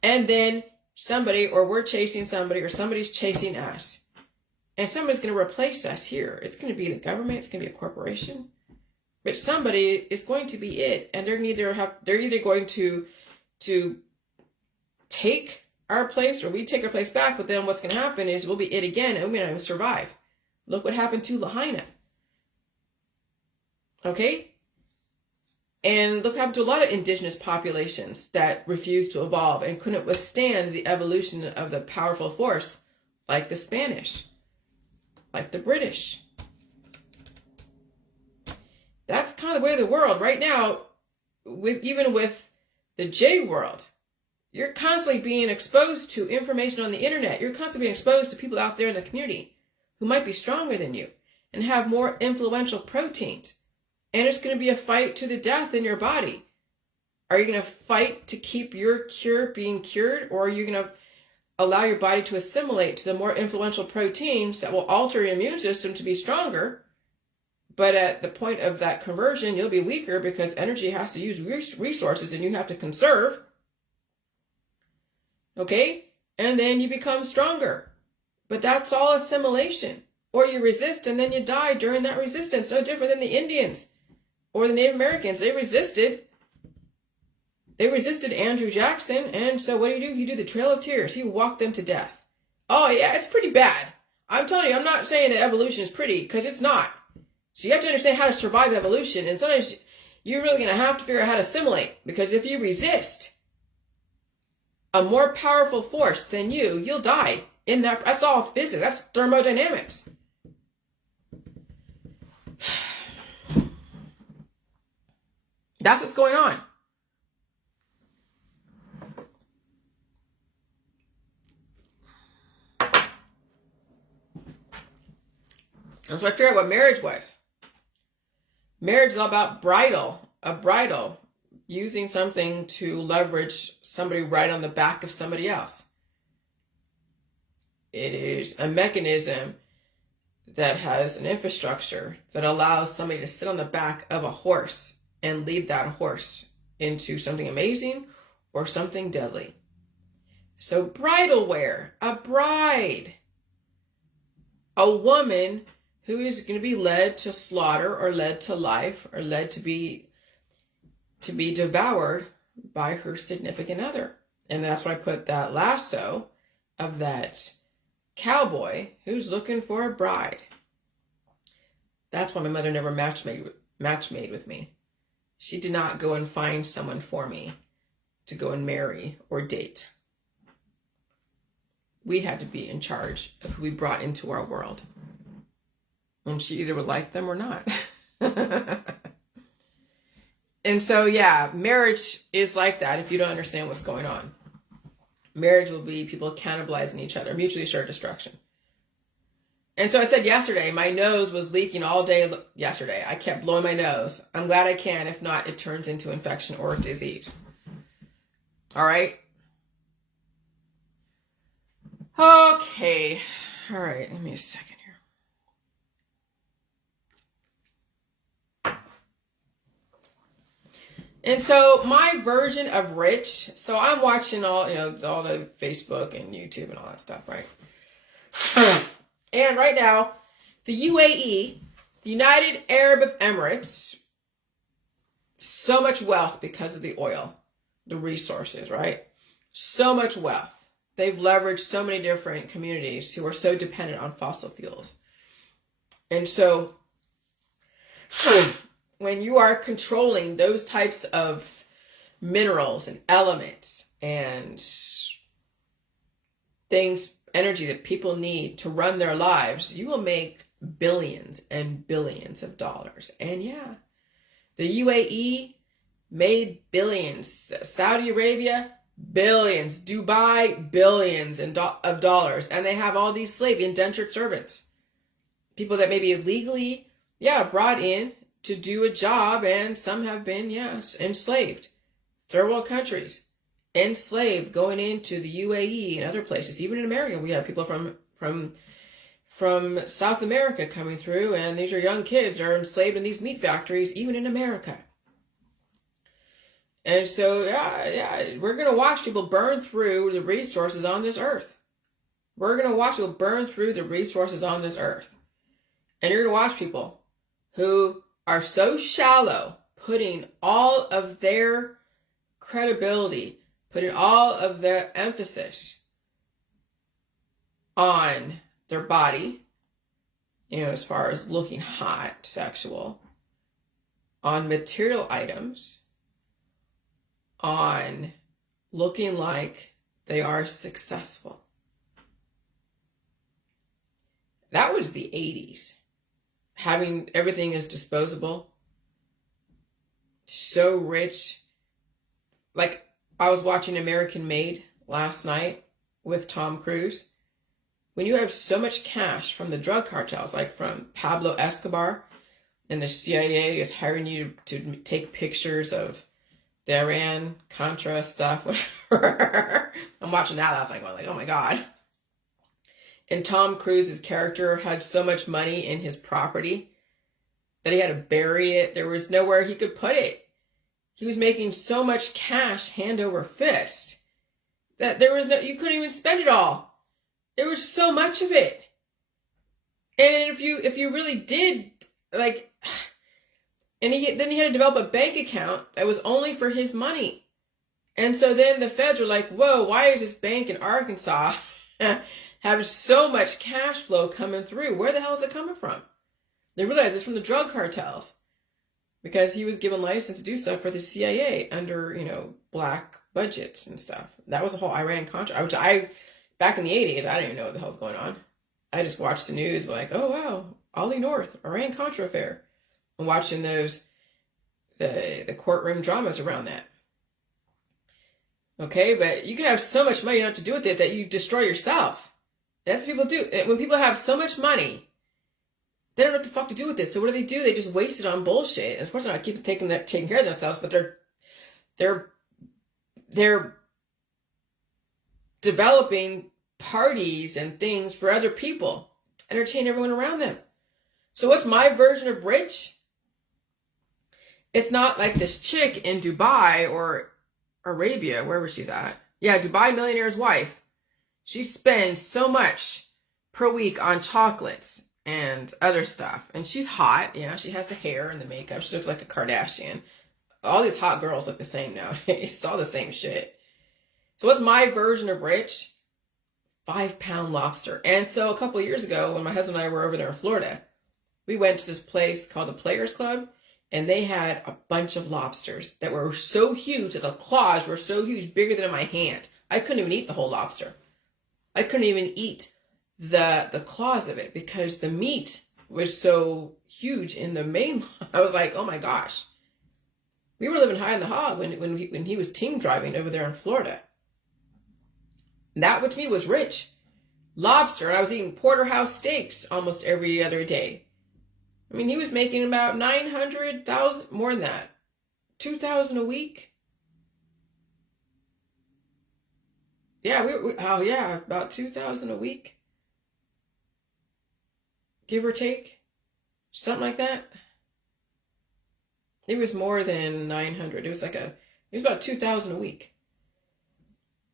And then somebody, or we're chasing somebody, or somebody's chasing us. And somebody's going to replace us here. It's going to be the government. It's going to be a corporation. But somebody is going to be it. And they're either going to take our place, or we take our place back. But then what's going to happen is we'll be it again, and we may not even survive. Look what happened to Lahaina. Okay? And look what happened to a lot of indigenous populations that refused to evolve and couldn't withstand the evolution of the powerful force, like the Spanish, like the British. That's kind of the way of the world right now. Even with the J world, you're constantly being exposed to information on the internet. You're constantly being exposed to people out there in the community who might be stronger than you and have more influential proteins. And it's going to be a fight to the death in your body. Are you going to fight to keep your cure being cured, or are you going to allow your body to assimilate to the more influential proteins that will alter your immune system to be stronger? But at the point of that conversion, you'll be weaker because energy has to use resources and you have to conserve. Okay? And then you become stronger. But that's all assimilation. Or you resist and then you die during that resistance. No different than the Indians or the Native Americans. They resisted. They resisted Andrew Jackson. And so what do? You do the Trail of Tears. You walk them to death. Oh, yeah, it's pretty bad. I'm telling you, I'm not saying that evolution is pretty, because it's not. So you have to understand how to survive evolution. And sometimes you're really going to have to figure out how to assimilate. Because if you resist a more powerful force than you, you'll die. That's all physics. That's thermodynamics. That's what's going on. And so I figured out what marriage was. Marriage is all about a bridle, using something to leverage somebody right on the back of somebody else. It is a mechanism that has an infrastructure that allows somebody to sit on the back of a horse and lead that horse into something amazing or something deadly. So bridal wear, a bride, a woman who is going to be led to slaughter or led to life or led to be devoured by her significant other. And that's why I put that lasso of that cowboy who's looking for a bride. That's why my mother never match made with me. She did not go and find someone for me to go and marry or date. We had to be in charge of who we brought into our world. And she either would like them or not. And so, yeah, marriage is like that if you don't understand what's going on. Marriage will be people cannibalizing each other, mutually assured destruction. And so I said yesterday, my nose was leaking all day yesterday. I kept blowing my nose. I'm glad I can. If not, it turns into infection or disease. All right? Okay. All right, give me a second here. And so my version of rich, so I'm watching all the Facebook and YouTube and all that stuff, right? And right now, the UAE, the United Arab Emirates, so much wealth because of the oil, the resources, right? So much wealth. They've leveraged so many different communities who are so dependent on fossil fuels. And so when you are controlling those types of minerals and elements and things, energy that people need to run their lives, you will make billions and billions of dollars. And yeah, the UAE made billions. Saudi Arabia, billions. Dubai, billions of dollars. And they have all these indentured servants. People that may be illegally, brought in to do a job, and some have been, enslaved. Third world countries, enslaved, going into the UAE and other places. Even in America, we have people from South America coming through, and these are young kids are enslaved in these meat factories, even in America. And so, we're going to watch people burn through the resources on this earth. We're going to watch people burn through the resources on this earth. And you're going to watch people who are so shallow, putting all of their credibility, putting all of their emphasis on their body, as far as looking hot, sexual, on material items, on looking like they are successful. That was the 80s. Having everything is disposable. So rich. Like, I was watching American Made last night with Tom Cruise. When you have so much cash from the drug cartels, like from Pablo Escobar, and the CIA is hiring you to take pictures of the Iran Contra stuff, whatever. I'm watching that last night going like, oh my God. And Tom Cruise's character had so much money in his property that he had to bury it. There was nowhere he could put it. He was making so much cash hand over fist that you couldn't even spend it all. There was so much of it. And if you really did, like, and then he had to develop a bank account that was only for his money. And so then the feds were like, whoa, why is this bank in Arkansas have so much cash flow coming through? Where the hell is it coming from? They realized it's from the drug cartels, because he was given license to do stuff for the CIA under, black budgets and stuff. That was the whole Iran Contra, which back in the 80s, I didn't even know what the hell's going on. I just watched the news like, oh wow, Ollie North, Iran Contra affair. I'm watching those, the courtroom dramas around that. Okay, but you can have so much money not to do with it that you destroy yourself. That's what people do. When people have so much money, they don't know what the fuck to do with it. So what do? They just waste it on bullshit. And of course, they're not taking care of themselves, but they're developing parties and things for other people to entertain everyone around them. So what's my version of rich? It's not like this chick in Dubai or Arabia, wherever she's at. Yeah, Dubai millionaire's wife. She spends so much per week on chocolates and other stuff. And she's hot. Yeah, she has the hair and the makeup. She looks like a Kardashian. All these hot girls look the same nowadays. It's all the same shit. So what's my version of rich? 5-pound lobster. And so a couple of years ago, when my husband and I were over there in Florida, we went to this place called the Players Club, and they had a bunch of lobsters that were so huge that the claws were so huge, bigger than my hand. I couldn't even eat the whole lobster. I couldn't even eat the claws of it because the meat was so huge in the main. I was like, oh my gosh. We were living high on the hog when he was team driving over there in Florida. That, to me, was rich. Lobster, and I was eating porterhouse steaks almost every other day. I mean, he was making about 900,000, more than that, 2,000 a week. Yeah, about 2,000 a week, give or take, something like that. It was more than 900. It was about 2,000 a week.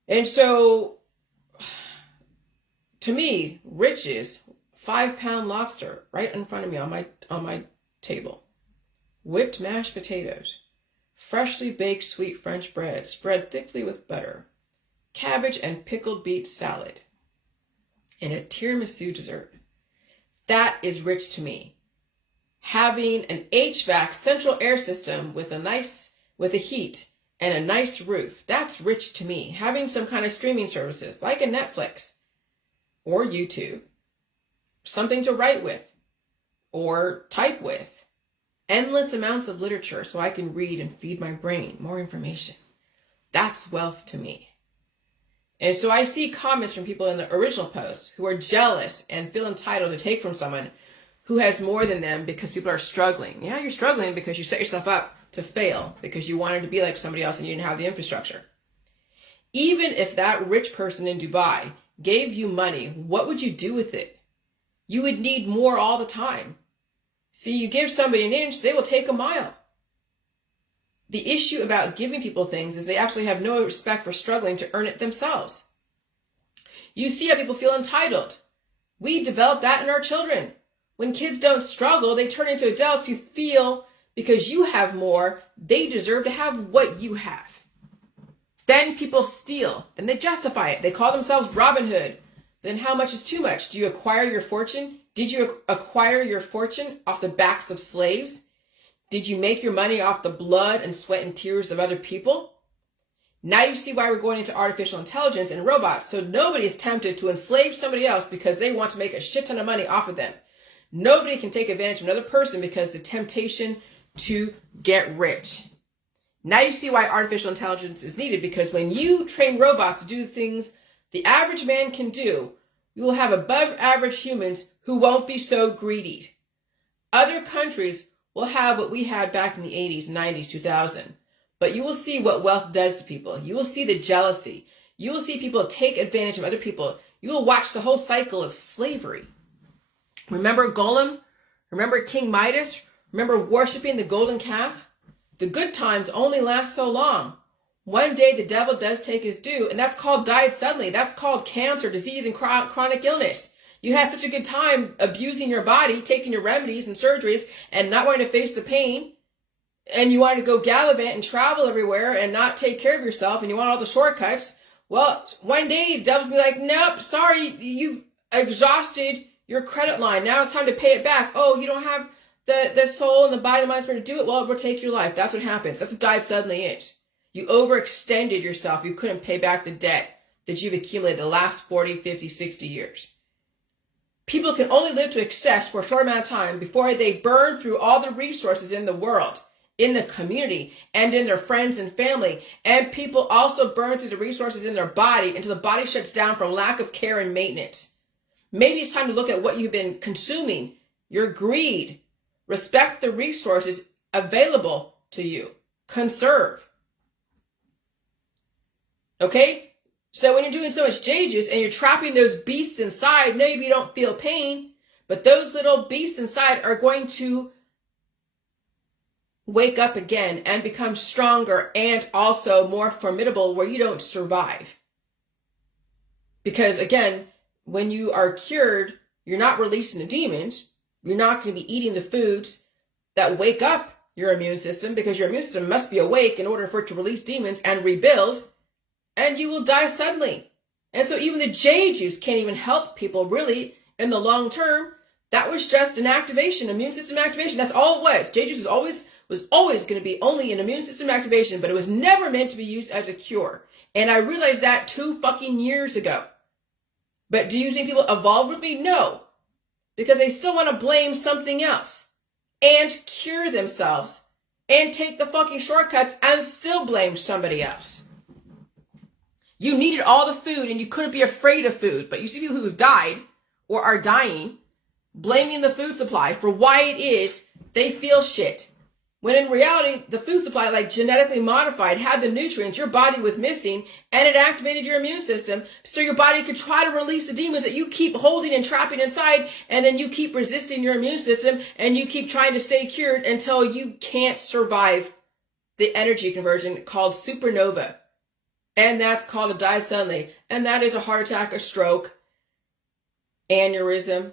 And so, to me, rich is 5-pound lobster right in front of me on my table. Whipped mashed potatoes. Freshly baked sweet French bread spread thickly with butter. Cabbage and pickled beet salad. And a tiramisu dessert. That is rich to me. Having an HVAC central air system with a heat and a nice roof. That's rich to me. Having some kind of streaming services like a Netflix or YouTube. Something to write with or type with. Endless amounts of literature so I can read and feed my brain more information. That's wealth to me. And so I see comments from people in the original post who are jealous and feel entitled to take from someone who has more than them because people are struggling. Yeah, you're struggling because you set yourself up to fail because you wanted to be like somebody else and you didn't have the infrastructure. Even if that rich person in Dubai gave you money, what would you do with it? You would need more all the time. See, you give somebody an inch, they will take a mile. The issue about giving people things is they actually have no respect for struggling to earn it themselves. You see how people feel entitled. We develop that in our children. When kids don't struggle, they turn into adults who feel because you have more, they deserve to have what you have. Then people steal. Then they justify it. They call themselves Robin Hood. Then how much is too much? Do you acquire your fortune? Did you acquire your fortune off the backs of slaves? Did you make your money off the blood and sweat and tears of other people? Now you see why we're going into artificial intelligence and robots. So nobody is tempted to enslave somebody else because they want to make a shit ton of money off of them. Nobody can take advantage of another person because the temptation to get rich. Now you see why artificial intelligence is needed, because when you train robots to do things the average man can do, you will have above average humans who won't be so greedy. Other countries will have what we had back in the 80s, 90s, 2000. But you will see what wealth does to people. You will see the jealousy. You will see people take advantage of other people. You will watch the whole cycle of slavery. Remember Golem? Remember King Midas? Remember worshiping the golden calf? The good times only last so long. One day the devil does take his due, and that's called died suddenly. That's called cancer, disease, and chronic illness. You had such a good time abusing your body, taking your remedies and surgeries, and not wanting to face the pain. And you wanted to go gallivant and travel everywhere and not take care of yourself, and you want all the shortcuts. Well, one day the devil will be like, nope, sorry, you've exhausted your credit line. Now it's time to pay it back. Oh, you don't have the soul and the body and the mind to do it. Well, we'll take your life. That's what happens. That's what died suddenly is. You overextended yourself. You couldn't pay back the debt that you've accumulated the last 40, 50, 60 years. People can only live to excess for a short amount of time before they burn through all the resources in the world, in the community, and in their friends and family. And people also burn through the resources in their body until the body shuts down from lack of care and maintenance. Maybe it's time to look at what you've been consuming, your greed. Respect the resources available to you. Conserve. Okay? So when you're doing so much J-juice and you're trapping those beasts inside, maybe you don't feel pain, but those little beasts inside are going to wake up again and become stronger and also more formidable where you don't survive. Because again, when you are cured, you're not releasing the demons. You're not going to be eating the foods that wake up your immune system, because your immune system must be awake in order for it to release demons and rebuild, and you will die suddenly. And so even the J juice can't even help people really in the long term. That was just an activation, immune system activation. That's all it was. J juice was always going to be only an immune system activation, but it was never meant to be used as a cure. And I realized that 2 fucking years ago. But do you think people evolved with me? No. Because they still want to blame something else and cure themselves and take the fucking shortcuts and still blame somebody else. You needed all the food and you couldn't be afraid of food. But you see people who died or are dying blaming the food supply for why it is they feel shit. When in reality, the food supply, like genetically modified, had the nutrients your body was missing, and it activated your immune system so your body could try to release the demons that you keep holding and trapping inside, and then you keep resisting your immune system, and you keep trying to stay cured until you can't survive the energy conversion called supernova. And that's called a die suddenly. And that is a heart attack, a stroke, aneurysm,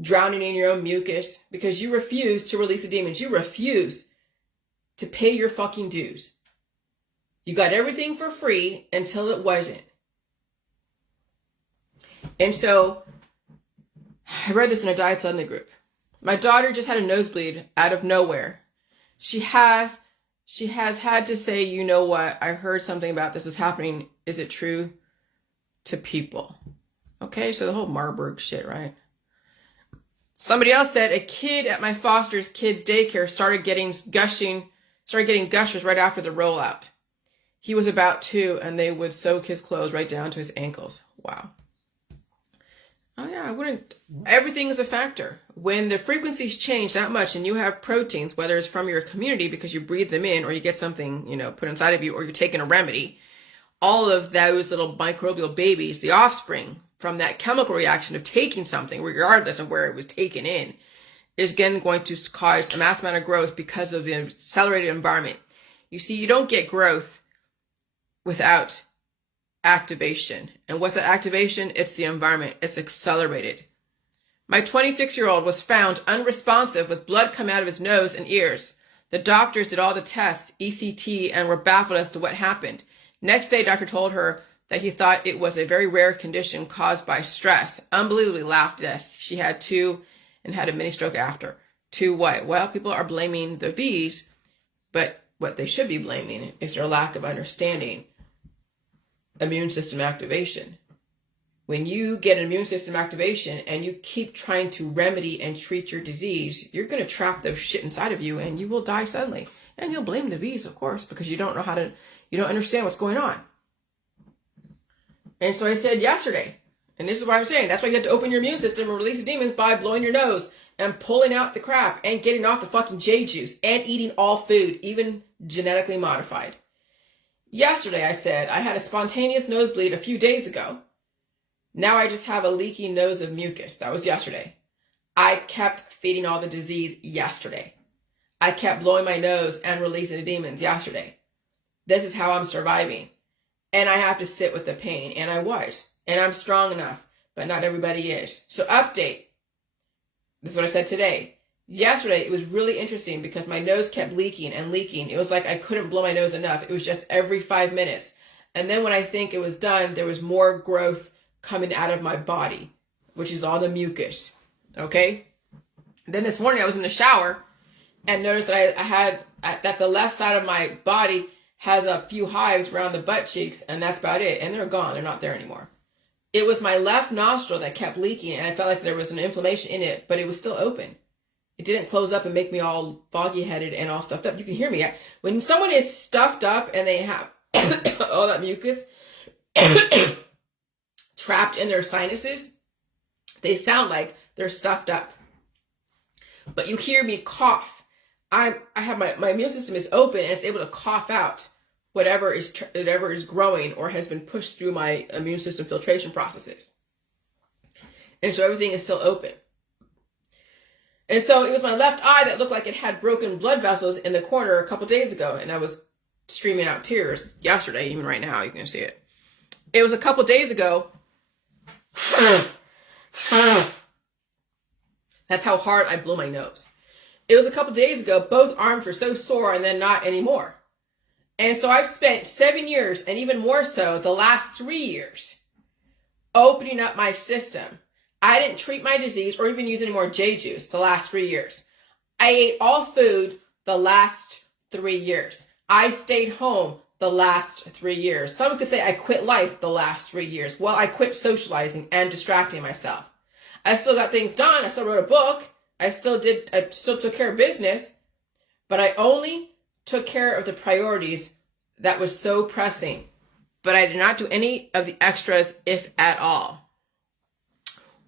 drowning in your own mucus, because you refuse to release the demons. You refuse to pay your fucking dues. You got everything for free until it wasn't. And so I read this in a Died Suddenly group. My daughter just had a nosebleed out of nowhere. She has had to say, you know what, I heard something about this was happening. Is it true? To people. Okay, so the whole Marburg shit, right? Somebody else said a kid at my foster's kids' daycare started getting gushers right after the rollout. He was about 2, and they would soak his clothes right down to his ankles. Wow. Oh yeah, I wouldn't. Everything is a factor. When the frequencies change that much and you have proteins, whether it's from your community because you breathe them in or you get something, put inside of you, or you're taking a remedy, all of those little microbial babies, the offspring from that chemical reaction of taking something, regardless of where it was taken in, is again going to cause a mass amount of growth because of the accelerated environment. You see, you don't get growth without activation. And what's that activation? It's the environment. It's accelerated. My 26-year-old was found unresponsive with blood coming out of his nose and ears. The doctors did all the tests, ECT, and were baffled as to what happened. Next day, doctor told her that he thought it was a very rare condition caused by stress. Unbelievably laughed at us. She had 2 and had a mini stroke after. to what? Well, people are blaming the V's, but what they should be blaming is their lack of understanding immune system activation. When you get an immune system activation and you keep trying to remedy and treat your disease, you're going to trap those shit inside of you and you will die suddenly. And you'll blame the V's, of course, because you don't understand what's going on. And so I said yesterday, and this is what I'm saying, that's why you have to open your immune system and release the demons by blowing your nose and pulling out the crap and getting off the fucking J juice and eating all food, even genetically modified. Yesterday I said I had a spontaneous nosebleed a few days ago. Now I just have a leaky nose of mucus. That was yesterday. I kept feeding all the disease yesterday. I kept blowing my nose and releasing the demons yesterday. This is how I'm surviving. And I have to sit with the pain. And I was. And I'm strong enough. But not everybody is. So update. This is what I said today. Yesterday, it was really interesting because my nose kept leaking and leaking. It was like I couldn't blow my nose enough. It was just every 5 minutes. And then when I think it was done, there was more growth coming out of my body, which is all the mucus. Okay? Then this morning I was in the shower and noticed that I had, that the left side of my body has a few hives around the butt cheeks, and that's about it. And they're gone. They're not there anymore. It was my left nostril that kept leaking, and I felt like there was an inflammation in it, but it was still open. It didn't close up and make me all foggy-headed and all stuffed up. You can hear me. When someone is stuffed up and they have all that mucus trapped in their sinuses, they sound like they're stuffed up. But you hear me cough. I have my immune system is open and it's able to cough out whatever is growing or has been pushed through my immune system filtration processes. And so everything is still open. And so it was my left eye that looked like it had broken blood vessels in the corner a couple days ago. And I was streaming out tears yesterday, even right now, you can see it. It was a couple days ago. That's how hard I blow my nose. It was a couple days ago, both arms were so sore and then not anymore. And so I've spent 7 years and even more so the last 3 years opening up my system. I didn't treat my disease or even use any more J juice the last 3 years. I ate all food the last 3 years. I stayed home the last 3 years. Some could say I quit life the last 3 years. Well, I quit socializing and distracting myself. I still got things done. I still wrote a book. I still took care of business, but I only took care of the priorities that was so pressing. But I did not do any of the extras, if at all.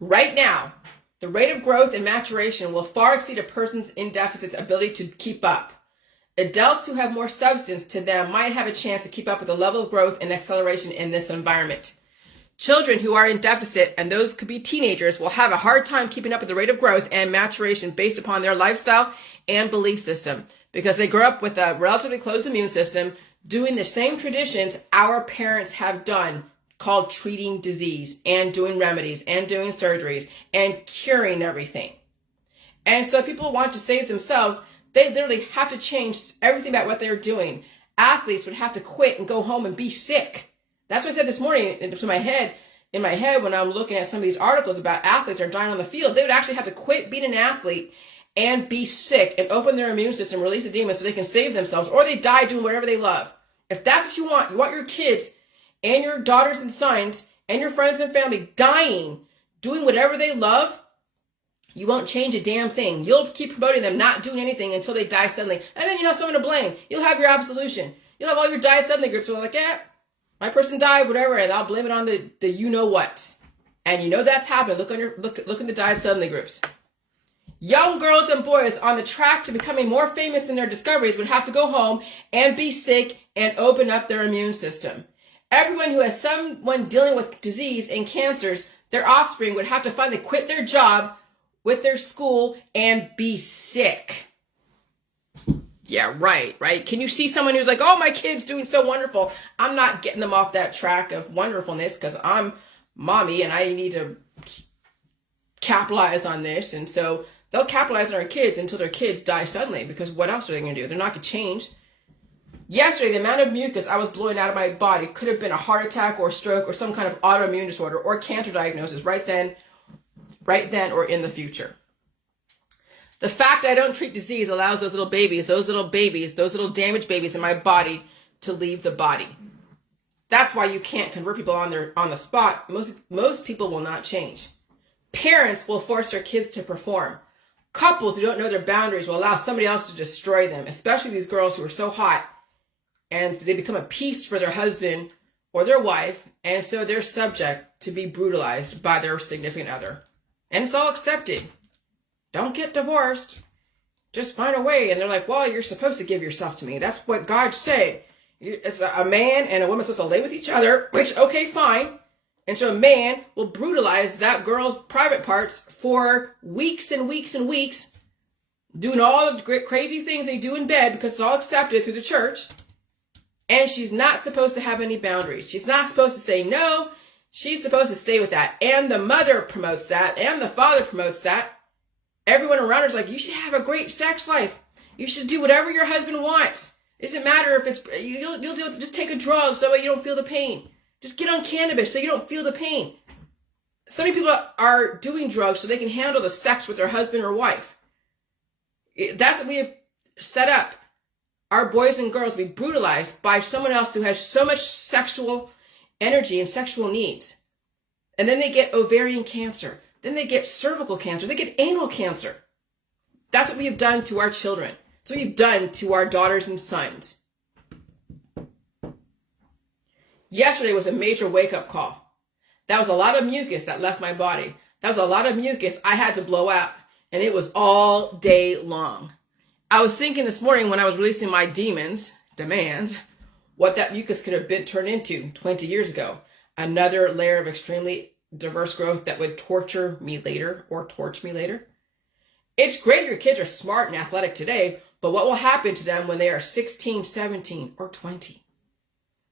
Right now, the rate of growth and maturation will far exceed a person's in deficit's ability to keep up. Adults who have more substance to them might have a chance to keep up with the level of growth and acceleration in this environment. Children who are in deficit, and those could be teenagers, will have a hard time keeping up with the rate of growth and maturation based upon their lifestyle and belief system, because they grow up with a relatively closed immune system doing the same traditions our parents have done, called treating disease and doing remedies and doing surgeries and curing everything. And so people want to save themselves. They literally have to change everything about what they're doing. Athletes would have to quit and go home and be sick. That's what I said this morning in my head when I'm looking at some of these articles about athletes that are dying on the field. They would actually have to quit being an athlete and be sick and open their immune system, release the demons so they can save themselves, or they die doing whatever they love. If that's what you want your kids and your daughters and sons and your friends and family dying, doing whatever they love, you won't change a damn thing. You'll keep promoting them not doing anything until they die suddenly. And then you have someone to blame. You'll have your absolution. You'll have all your die suddenly groups who are like, yeah, my person died, whatever, and I'll blame it on the you know what. And you know that's happening. Look in the die suddenly groups. Young girls and boys on the track to becoming more famous in their discoveries would have to go home and be sick and open up their immune system. Everyone who has someone dealing with disease and cancers, their offspring would have to finally quit their job with their school and be sick. Yeah, right. Can you see someone who's like, oh, my kid's doing so wonderful. I'm not getting them off that track of wonderfulness because I'm mommy and I need to capitalize on this. And so they'll capitalize on our kids until their kids die suddenly, because what else are they going to do? They're not going to change. Yesterday, the amount of mucus I was blowing out of my body could have been a heart attack or stroke or some kind of autoimmune disorder or cancer diagnosis right then or in the future. The fact I don't treat disease allows those little little damaged babies in my body to leave the body. That's why you can't convert people on the spot. Most people will not change. Parents will force their kids to perform. Couples who don't know their boundaries will allow somebody else to destroy them, especially these girls who are so hot and they become a piece for their husband or their wife, and so they're subject to be brutalized by their significant other. And it's all accepted. Don't get divorced. Just find a way. And they're like, well, you're supposed to give yourself to me. That's what God said. It's a man and a woman supposed to lay with each other, which, okay, fine. And so a man will brutalize that girl's private parts for weeks and weeks and weeks, doing all the great crazy things they do in bed because it's all accepted through the church. And she's not supposed to have any boundaries. She's not supposed to say no. She's supposed to stay with that. And the mother promotes that. And the father promotes that. Everyone around her is like, you should have a great sex life. You should do whatever your husband wants. It doesn't matter if it's, you'll do it, just take a drug so you don't feel the pain. Just get on cannabis so you don't feel the pain. So many people are doing drugs so they can handle the sex with their husband or wife. That's what we have set up. Our boys and girls be brutalized by someone else who has so much sexual energy and sexual needs. And then they get ovarian cancer. Then they get cervical cancer. They get anal cancer. That's what we have done to our children. That's what we've done to our daughters and sons. Yesterday was a major wake-up call. That was a lot of mucus that left my body. That was a lot of mucus I had to blow out. And it was all day long. I was thinking this morning when I was releasing my demands, what that mucus could have been turned into 20 years ago. Another layer of extremely diverse growth that would torture me later or torch me later. It's great your kids are smart and athletic today, but what will happen to them when they are 16, 17, or 20?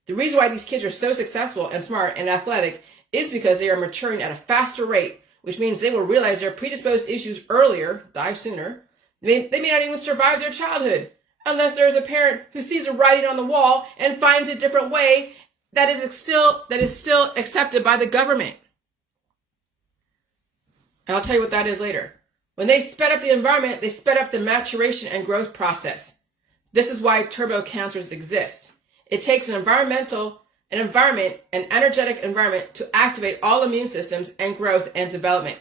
The reason why these kids are so successful and smart and athletic is because they are maturing at a faster rate, which means they will realize their predisposed issues earlier, die sooner. They may not even survive their childhood unless there is a parent who sees a writing on the wall and finds a different way that is still accepted by the government. And I'll tell you what that is later. When they sped up the environment, they sped up the maturation and growth process. This is why turbo cancers exist. It takes an energetic environment to activate all immune systems and growth and development.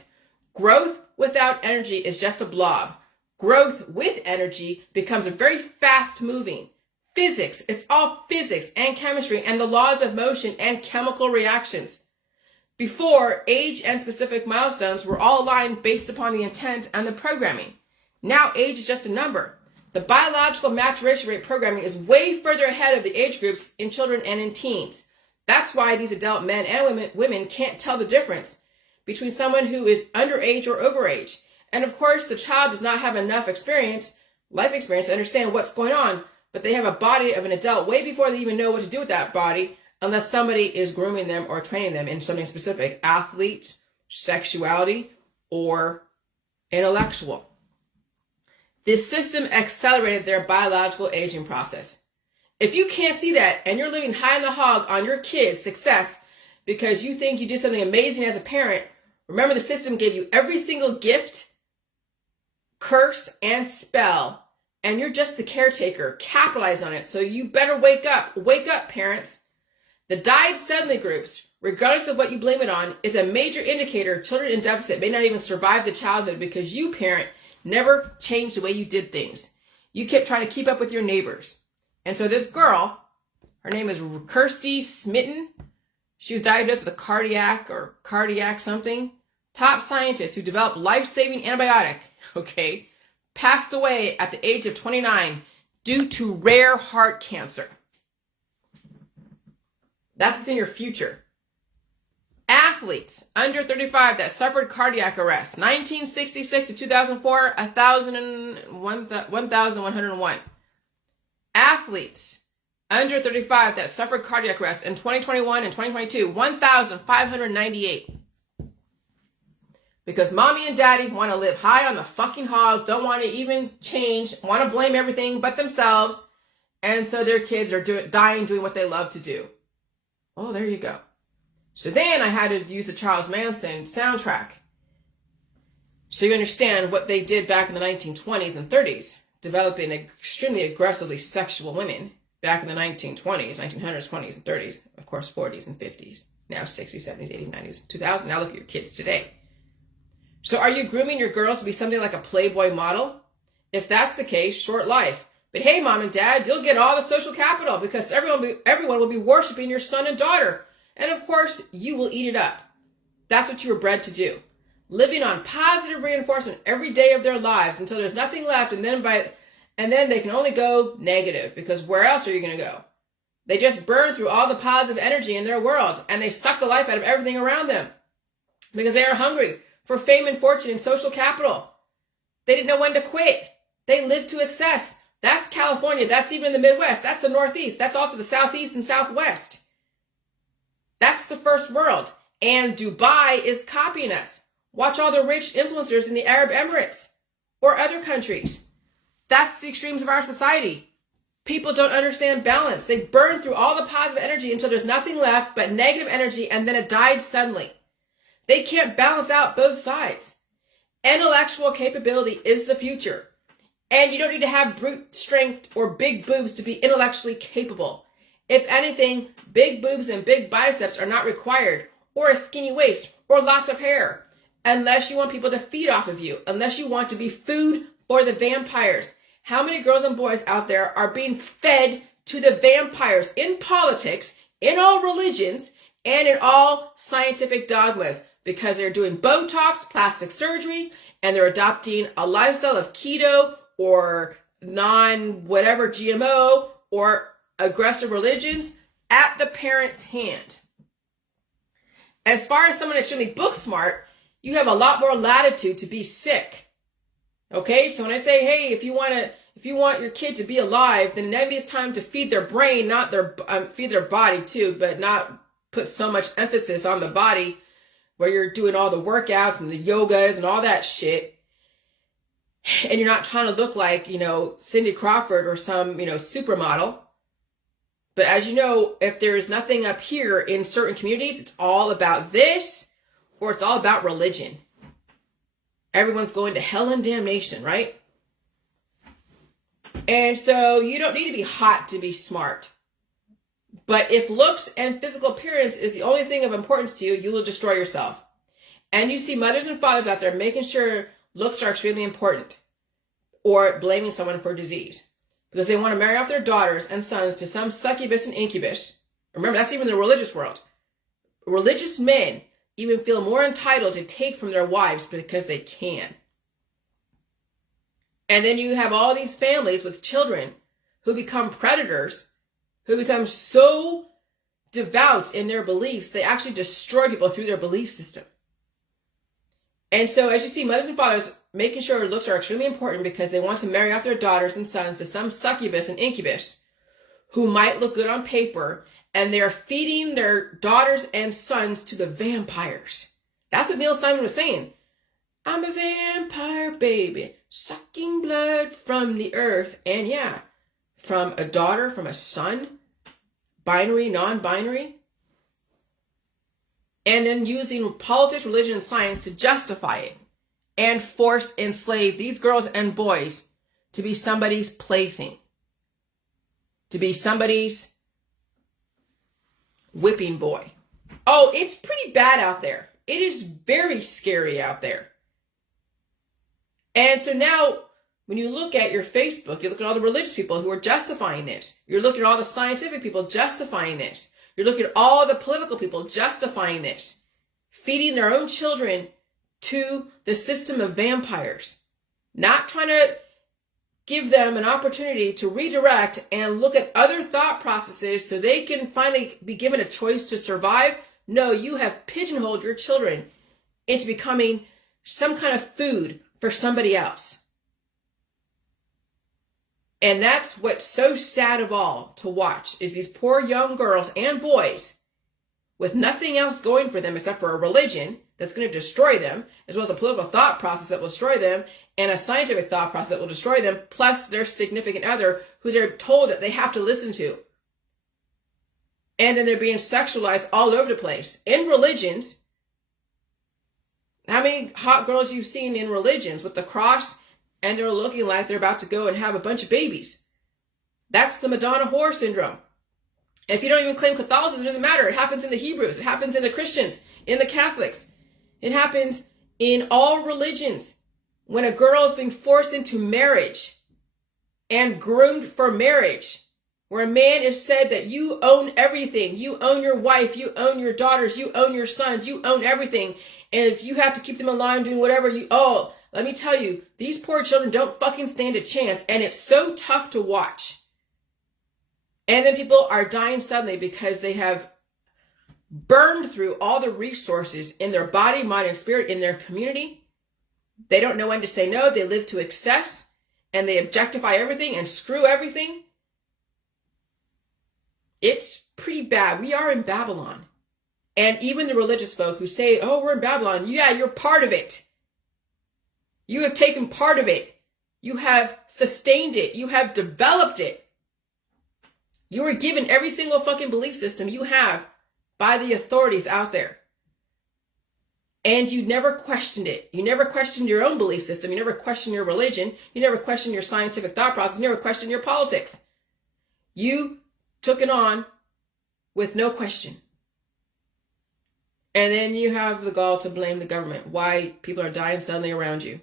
Growth without energy is just a blob. Growth with energy becomes a very fast moving. Physics, it's all physics and chemistry and the laws of motion and chemical reactions. Before, age and specific milestones were all aligned based upon the intent and the programming. Now age is just a number. The biological maturation rate programming is way further ahead of the age groups in children and in teens. That's why these adult men and women can't tell the difference between someone who is underage or overage. And of course, the child does not have enough life experience to understand what's going on, but they have a body of an adult way before they even know what to do with that body, unless somebody is grooming them or training them in something specific, athletes, sexuality, or intellectual. This system accelerated their biological aging process. If you can't see that and you're living high in the hog on your kid's success because you think you did something amazing as a parent, remember the system gave you every single gift, curse, and spell, and you're just the caretaker. Capitalize on it. So you better wake up. Wake up, parents. The died suddenly groups, regardless of what you blame it on, is a major indicator children in deficit may not even survive the childhood because you, parent, never changed the way you did things. You kept trying to keep up with your neighbors. And so this girl, her name is Kirsty Smitten. She was diagnosed with a cardiac something. Top scientist who developed life-saving antibiotic, passed away at the age of 29 due to rare heart cancer. That's what's in your future. Athletes under 35 that suffered cardiac arrest. 1966 to 2004, 1,101. Athletes under 35 that suffered cardiac arrest in 2021 and 2022, 1,598. Because mommy and daddy want to live high on the fucking hog, don't want to even change, want to blame everything but themselves, and so their kids are dying doing what they love to do. Oh, there you go. So then I had to use the Charles Manson soundtrack. So you understand what they did back in the 1920s and 30s, developing extremely aggressively sexual women back in the 1920s, 1900s, 20s, and 30s, of course, 40s and 50s, now 60s, 70s, 80s, 90s, 2000s. Now look at your kids today. So are you grooming your girls to be something like a Playboy model? If that's the case, short life. But hey, mom and dad, you'll get all the social capital because everyone will be worshiping your son and daughter. And of course, you will eat it up. That's what you were bred to do. Living on positive reinforcement every day of their lives until there's nothing left, and then they can only go negative, because where else are you going to go? They just burn through all the positive energy in their world, and they suck the life out of everything around them because they are hungry for fame and fortune and social capital. They didn't know when to quit. They lived to excess. That's California. That's even the Midwest. That's the Northeast. That's also the Southeast and Southwest. That's the first world. And Dubai is copying us. Watch all the rich influencers in the Arab Emirates or other countries. That's the extremes of our society. People don't understand balance. They burn through all the positive energy until there's nothing left but negative energy, and then it died suddenly. They can't balance out both sides. Intellectual capability is the future. And you don't need to have brute strength or big boobs to be intellectually capable. If anything, big boobs and big biceps are not required, or a skinny waist, or lots of hair, unless you want people to feed off of you, unless you want to be food for the vampires. How many girls and boys out there are being fed to the vampires in politics, in all religions, and in all scientific dogmas? Because they're doing Botox, plastic surgery, and they're adopting a lifestyle of keto or non-whatever GMO or aggressive religions at the parent's hand. As far as someone extremely book smart, you have a lot more latitude to be sick. Okay, so when I say, hey, if you want your kid to be alive, then maybe it's time to feed their brain, not feed their body too, but not put so much emphasis on the body where you're doing all the workouts and the yogas and all that shit. And you're not trying to look like, Cindy Crawford or some, supermodel. But as you know, if there's nothing up here in certain communities, it's all about this, or it's all about religion. Everyone's going to hell and damnation, right? And so you don't need to be hot to be smart. But if looks and physical appearance is the only thing of importance to you, you will destroy yourself. And you see mothers and fathers out there making sure looks are extremely important, or blaming someone for disease because they want to marry off their daughters and sons to some succubus and incubus. Remember, that's even the religious world. Religious men even feel more entitled to take from their wives because they can. And then you have all these families with children who become predators, who become so devout in their beliefs, they actually destroy people through their belief system. And so as you see, mothers and fathers making sure looks are extremely important because they want to marry off their daughters and sons to some succubus and incubus who might look good on paper, and they're feeding their daughters and sons to the vampires. That's what Neil Simon was saying. I'm a vampire, baby, sucking blood from the earth. And yeah, from a daughter, from a son, binary, non-binary. And then using politics, religion, and science to justify it and force enslave these girls and boys to be somebody's plaything, to be somebody's whipping boy. Oh, it's pretty bad out there. It is very scary out there. And so now when you look at your Facebook, you look at all the religious people who are justifying this. You're looking at all the scientific people justifying this. You're looking at all the political people justifying this, feeding their own children to the system of vampires, not trying to give them an opportunity to redirect and look at other thought processes so they can finally be given a choice to survive. No, you have pigeonholed your children into becoming some kind of food for somebody else. And that's what's so sad of all to watch, is these poor young girls and boys with nothing else going for them except for a religion that's going to destroy them, as well as a political thought process that will destroy them, and a scientific thought process that will destroy them, plus their significant other who they're told that they have to listen to. And then they're being sexualized all over the place in religions, How many hot girls you've seen in religions with the cross and they're looking like they're about to go and have a bunch of babies? That's the Madonna whore syndrome. If you don't even claim Catholicism, it doesn't matter. It happens in the Hebrews. It happens in the Christians, in the Catholics. It happens in all religions. When a girl is being forced into marriage and groomed for marriage, where a man is said that you own everything. You own your wife. You own your daughters. You own your sons. You own everything. And if you have to keep them alive doing whatever let me tell you, these poor children don't fucking stand a chance. And it's so tough to watch. And then people are dying suddenly because they have burned through all the resources in their body, mind, and spirit in their community. They don't know when to say no. They live to excess and they objectify everything and screw everything. It's pretty bad. We are in Babylon. And even the religious folk who say, oh, we're in Babylon. Yeah, you're part of it. You have taken part of it. You have sustained it. You have developed it. You were given every single fucking belief system you have by the authorities out there. And you never questioned it. You never questioned your own belief system. You never questioned your religion. You never questioned your scientific thought process. You never questioned your politics. You took it on with no question. And then you have the gall to blame the government. Why people are dying suddenly around you.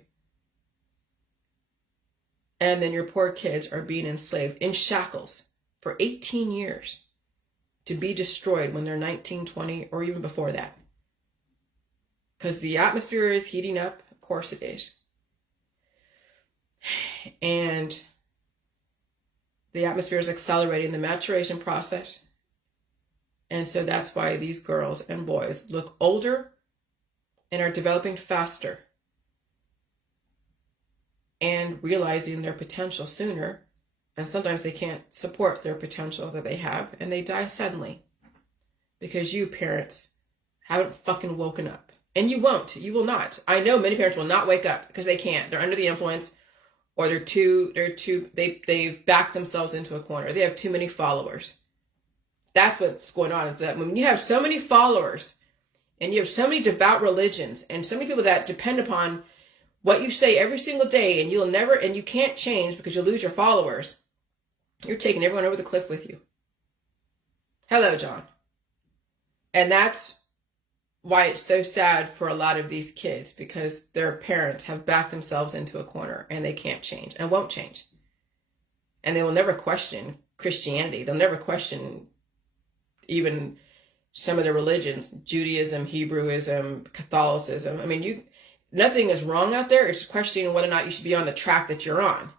And then your poor kids are being enslaved in shackles for 18 years to be destroyed when they're 19, 20, or even before that. Because the atmosphere is heating up. Of course it is. And the atmosphere is accelerating the maturation process. And so that's why these girls and boys look older and are developing faster and realizing their potential sooner. And sometimes they can't support their potential that they have and they die suddenly because you parents haven't fucking woken up. And you won't. You will not. I know many parents will not wake up because they can't. They're under the influence or they've backed themselves into a corner. They have too many followers. That's what's going on. Is that when you have so many followers and you have so many devout religions and so many people that depend upon what you say every single day and you can't change because you'll lose your followers, you're taking everyone over the cliff with you. Hello, John. And that's why it's so sad for a lot of these kids, because their parents have backed themselves into a corner and they can't change and won't change. And they will never question Christianity. They'll never question even some of the religions, Judaism, Hebrewism, Catholicism. I mean, nothing is wrong out there. It's questioning whether or not you should be on the track that you're on.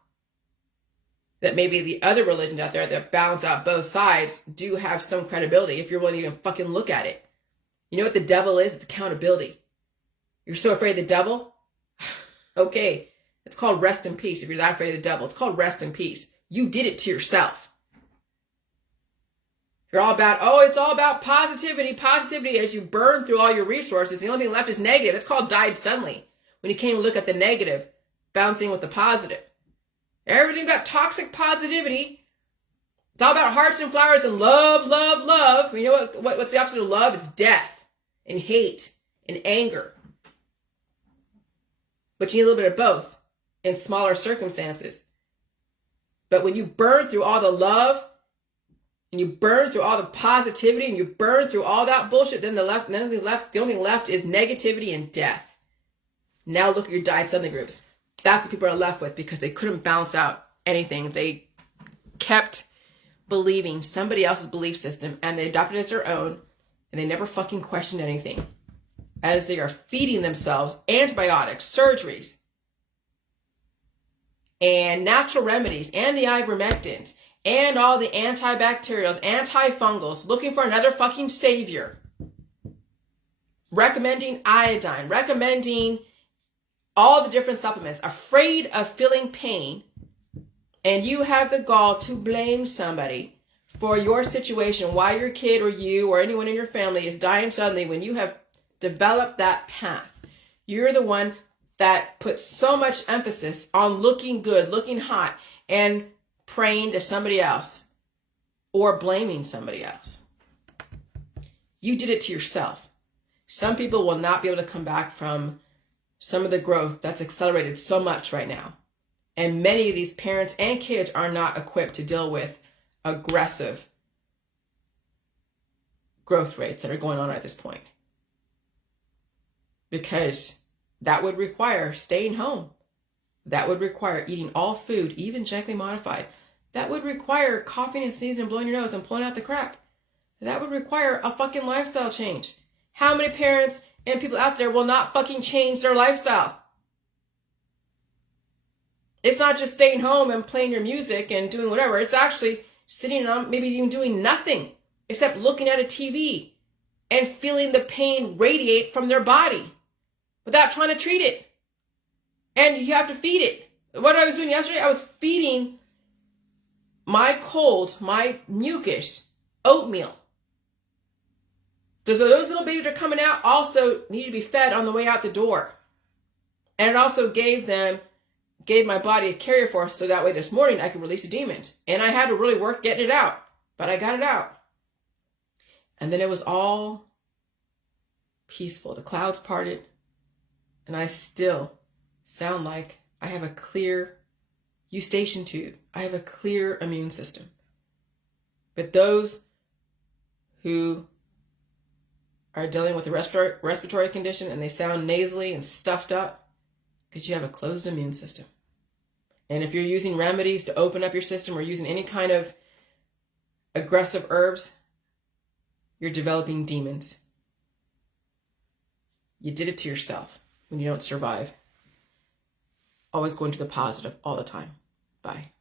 That maybe the other religions out there that balance out both sides do have some credibility if you're willing to even fucking look at it. You know what the devil is? It's accountability. You're so afraid of the devil? Okay, it's called rest in peace. If you're that afraid of the devil, it's called rest in peace. You did it to yourself. You're all about, it's all about positivity as you burn through all your resources. The only thing left is negative. It's called died suddenly. When you can't even look at the negative, bouncing with the positive. Everything about toxic positivity. It's all about hearts and flowers and love, love, love. You know what's the opposite of love? It's death and hate and anger. But you need a little bit of both in smaller circumstances. But when you burn through all the love and you burn through all the positivity and you burn through all that bullshit, then the only thing left is negativity and death. Now look at your died suddenly groups. That's what people are left with because they couldn't balance out anything. They kept believing somebody else's belief system and they adopted it as their own and they never fucking questioned anything. As they are feeding themselves antibiotics, surgeries, and natural remedies, and the ivermectins, and all the antibacterials, antifungals, looking for another fucking savior. Recommending iodine, recommending all the different supplements, afraid of feeling pain, and you have the gall to blame somebody for your situation, why your kid or you or anyone in your family is dying suddenly when you have developed that path. You're the one that puts so much emphasis on looking good, looking hot, and praying to somebody else or blaming somebody else. You did it to yourself. Some people will not be able to come back from some of the growth that's accelerated so much right now. And many of these parents and kids are not equipped to deal with aggressive growth rates that are going on at this point. Because that would require staying home. That would require eating all food, even genetically modified. That would require coughing and sneezing and blowing your nose and pulling out the crap. That would require a fucking lifestyle change. How many parents and people out there will not fucking change their lifestyle? It's not just staying home and playing your music and doing whatever. It's actually sitting on, maybe even doing nothing except looking at a TV and feeling the pain radiate from their body without trying to treat it. And you have to feed it. What I was doing yesterday, I was feeding my cold, my mucus, oatmeal. So those little babies that are coming out also need to be fed on the way out the door. And it also gave my body a carrier force so that way this morning I could release the demons. And I had to really work getting it out, but I got it out. And then it was all peaceful. The clouds parted, and I still sound like I have a clear eustachian tube. I have a clear immune system. But those who are dealing with a respiratory condition and they sound nasally and stuffed up, because you have a closed immune system. And if you're using remedies to open up your system or using any kind of aggressive herbs, you're developing demons. You did it to yourself when you don't survive. Always going to the positive all the time. Bye.